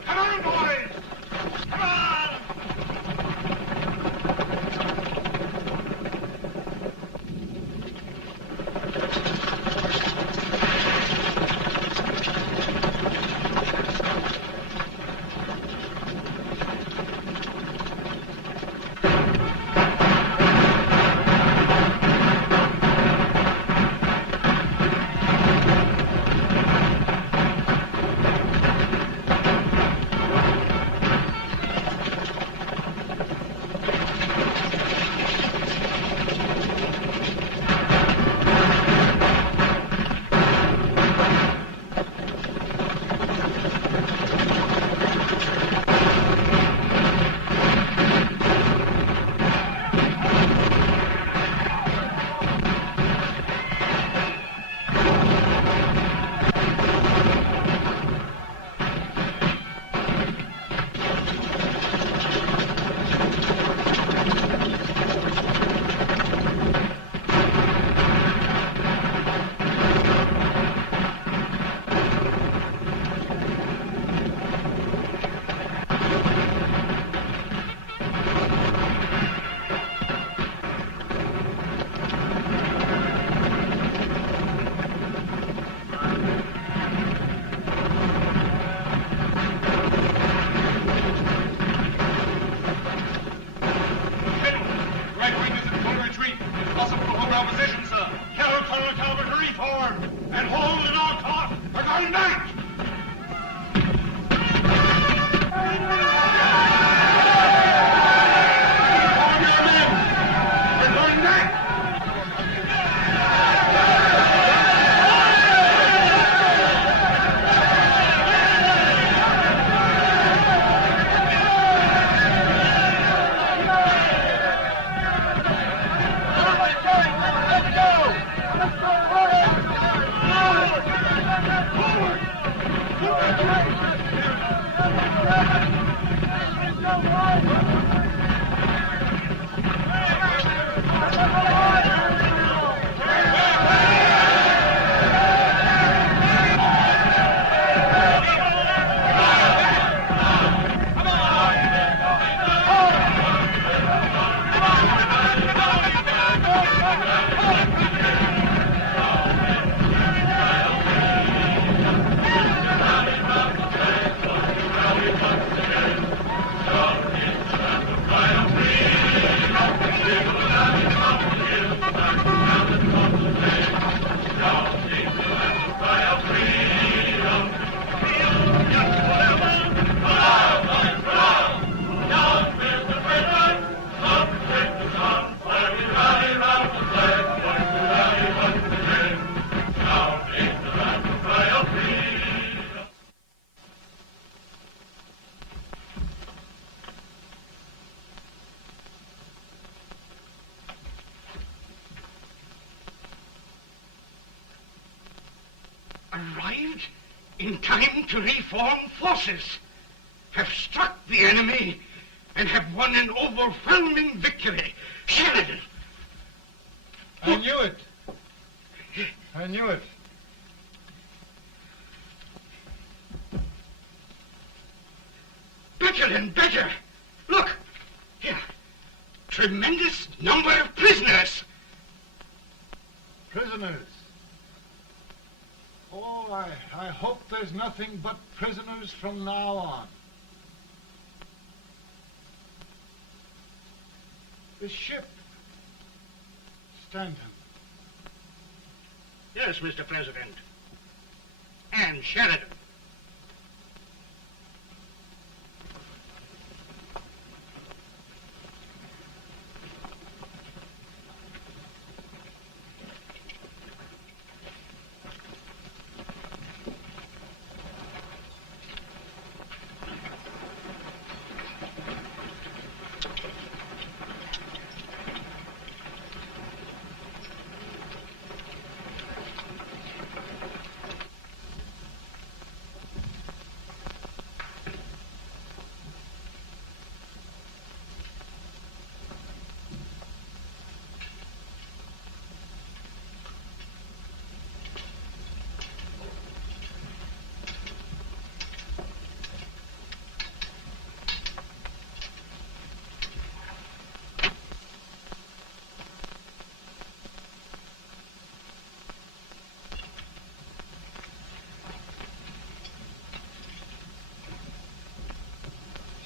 Come on, boys! Come on! Arrived in time to reform forces, have struck the enemy, and have won an overwhelming victory. Sheridan! I knew it. I knew it. Better and better. Look, here. Tremendous number of prisoners. Prisoners. Oh, I hope there's nothing but prisoners from now on. The ship. Stanton. Yes, Mr. President. And Sheridan.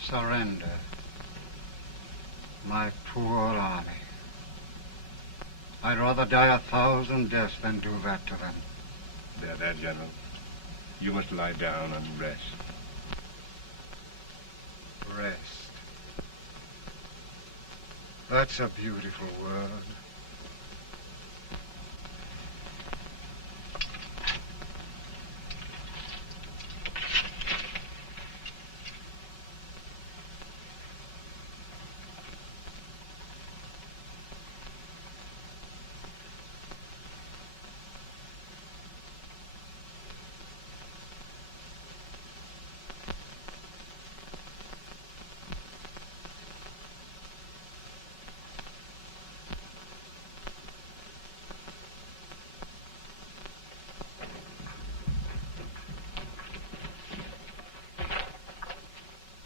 Surrender. My poor army. I'd rather die 1,000 deaths than do that to them. There, General. You must lie down and rest. Rest. That's a beautiful word.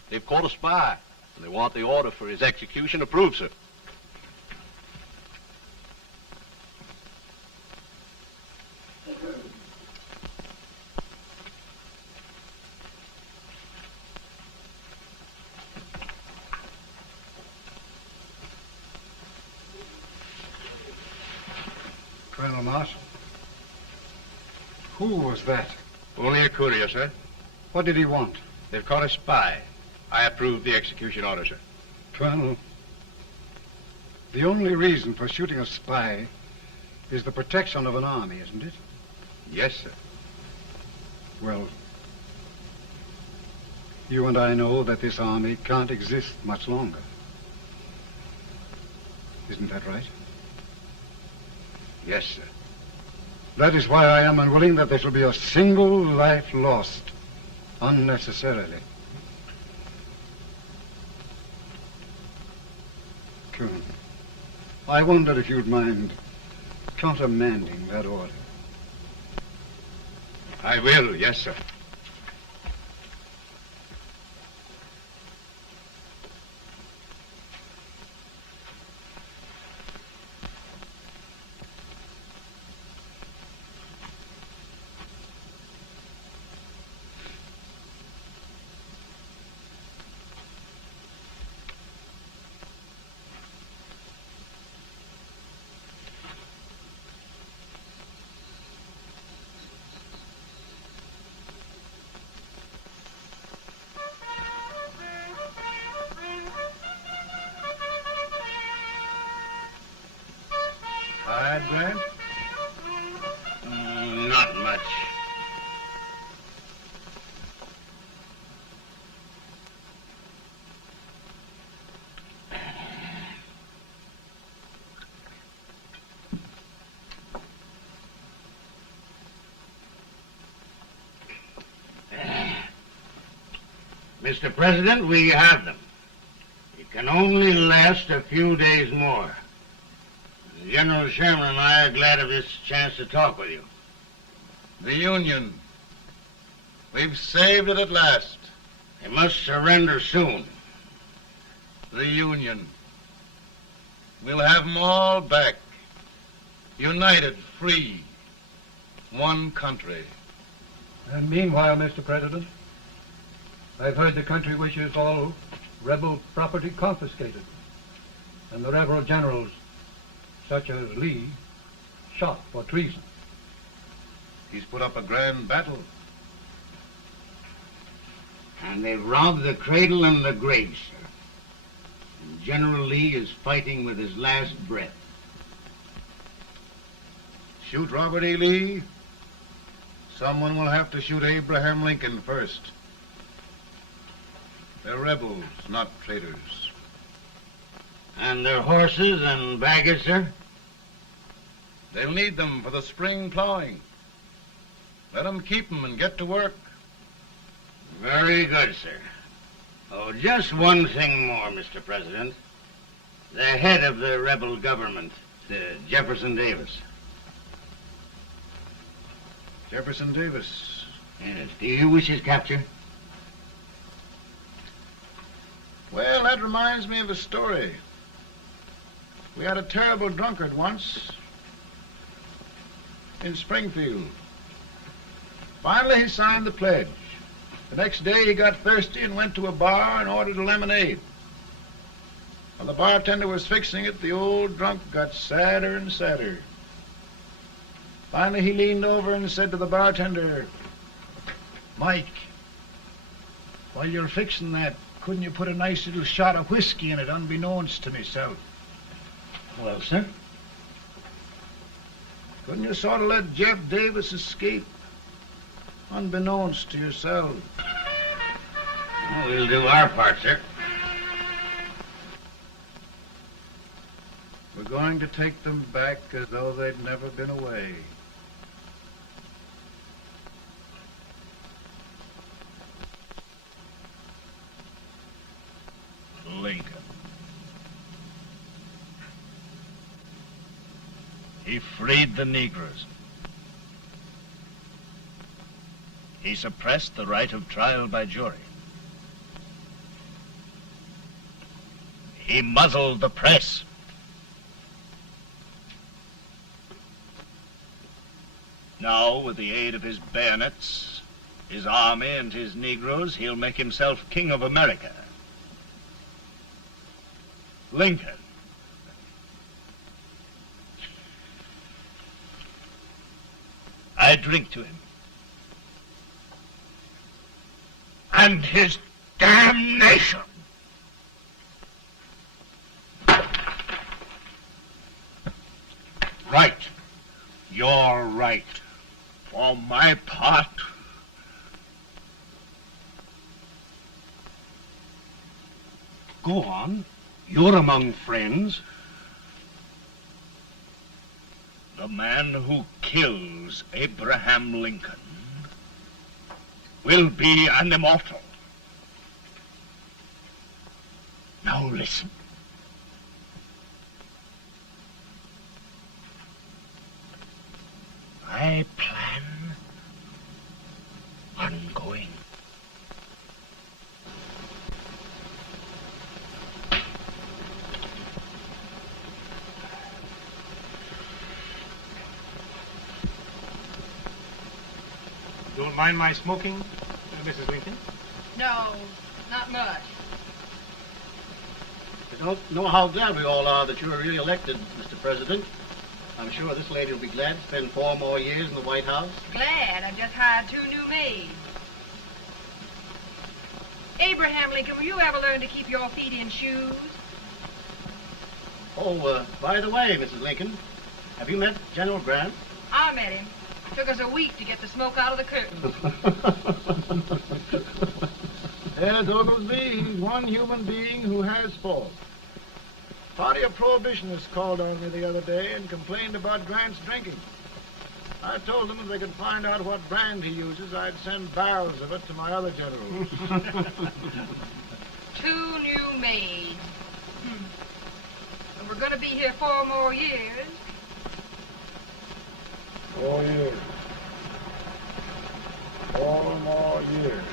They've caught a spy, and they want the order for his execution approved, sir. Colonel Marshall. Who was that? Only a courier, sir. What did he want? They've caught a spy. I approve the execution order, sir. Colonel, the only reason for shooting a spy is the protection of an army, isn't it? Yes, sir. Well, you and I know that this army can't exist much longer. Isn't that right? Yes, sir. That is why I am unwilling that there shall be a single life lost unnecessarily. Truman. I wonder if you'd mind countermanding that order. I will, yes, sir. Grant? Not much. Mr. President, we have them. It can only last a few days more. General Sherman and I are glad of this chance to talk with you. The Union. We've saved it at last. They must surrender soon. The Union. We'll have them all back. United, free. One country. And meanwhile, Mr. President, I've heard the country wishes all rebel property confiscated, and the rebel generals, such as Lee, shot for treason. He's put up a grand battle. And they've robbed the cradle and the grave, sir. And General Lee is fighting with his last breath. Shoot Robert E. Lee? Someone will have to shoot Abraham Lincoln first. They're rebels, not traitors. And their horses and baggage, sir? They'll need them for the spring plowing. Let them keep them and get to work. Very good, sir. Oh, just one thing more, Mr. President. The head of the rebel government, Jefferson Davis. Jefferson Davis? Yes. Do you wish his capture? Well, that reminds me of a story. We had a terrible drunkard once in Springfield. Finally, he signed the pledge. The next day, he got thirsty and went to a bar and ordered a lemonade. While the bartender was fixing it, the old drunk got sadder and sadder. Finally, he leaned over and said to the bartender, "Mike, while you're fixing that, couldn't you put a nice little shot of whiskey in it, unbeknownst to myself?" Well, sir? Couldn't you sort of let Jeff Davis escape, unbeknownst to yourself? Well, we'll do our part, sir. We're going to take them back as though they'd never been away. Lincoln. He freed the Negroes. He suppressed the right of trial by jury. He muzzled the press. Now, with the aid of his bayonets, his army, and his Negroes, he'll make himself king of America. Lincoln. I drink to him. And his damnation. Right. You're right. For my part, Go on. You're among friends. the man who kills Abraham Lincoln will be an immortal. Now listen. my plan ongoing. Don't mind my smoking, Mrs. Lincoln? No, not much. I don't know how glad we all are that you're re-elected, Mr. President. I'm sure this lady will be glad to spend 4 more years in the White House. Glad. I've just hired 2 new maids. Abraham Lincoln, will you ever learn to keep your feet in shoes? Oh, by the way, Mrs. Lincoln, have you met General Grant? I met him. Took us a week to get the smoke out of the curtain. Yes, Oglesby, he's one human being who has faults. Party of Prohibitionists called on me the other day and complained about Grant's drinking. I told them if they could find out what brand he uses, I'd send barrels of it to my other generals. 2 new maids. And we're going to be here 4 more years. 4 years. 4 more years.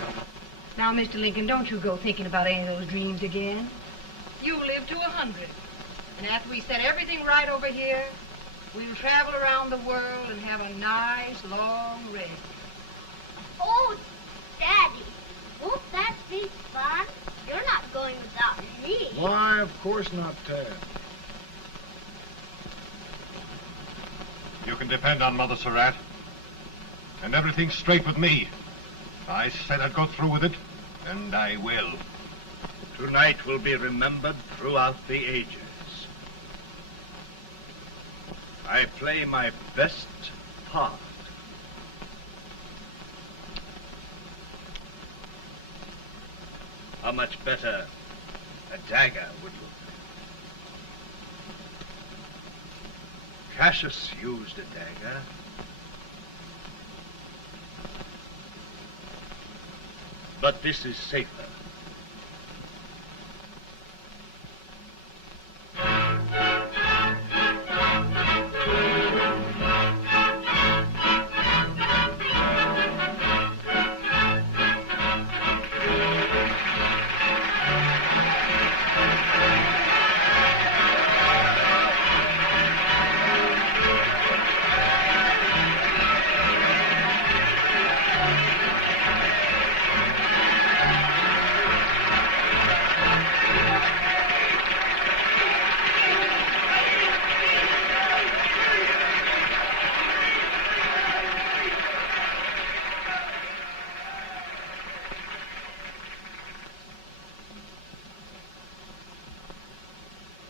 Now, Mr. Lincoln, don't you go thinking about any of those dreams again. You live to 100. And after we set everything right over here, we'll travel around the world and have a nice, long rest. Oh, Daddy, won't that be fun? You're not going without me. Why, of course not, Tad. You can depend on Mother Surratt. And everything's straight with me. I said I'd go through with it, and I will. Tonight will be remembered throughout the ages. I play my best part. How much better a dagger would look? Cassius used a dagger. But this is safer.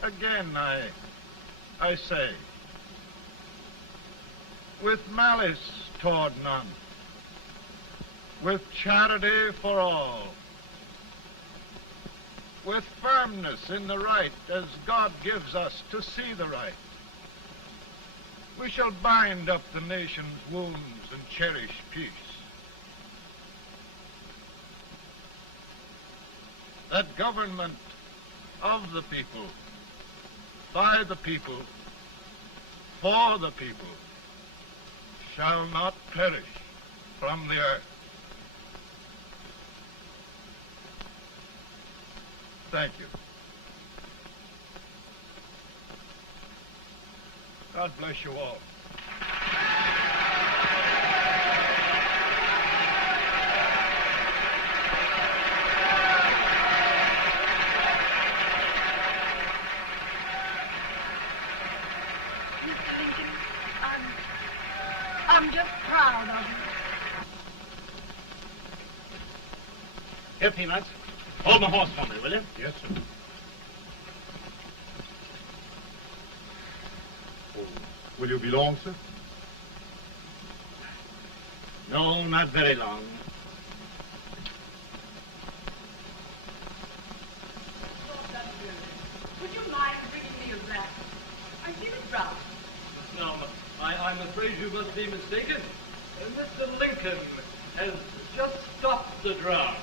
Again, I say, with malice toward none, with charity for all, with firmness in the right as God gives us to see the right, we shall bind up the nation's wounds and cherish peace. That government of the people, by the people, for the people, shall not perish from the earth. Thank you. God bless you all. I'm just proud of you. Here, Peanuts. Hold my horse for me, will you? Yes, sir. Oh, will you be long, sir? No, not very long. Would you mind bringing me a glass? I feel it brown. No, I'm afraid you must be mistaken. Mr. Lincoln has just stopped the draft.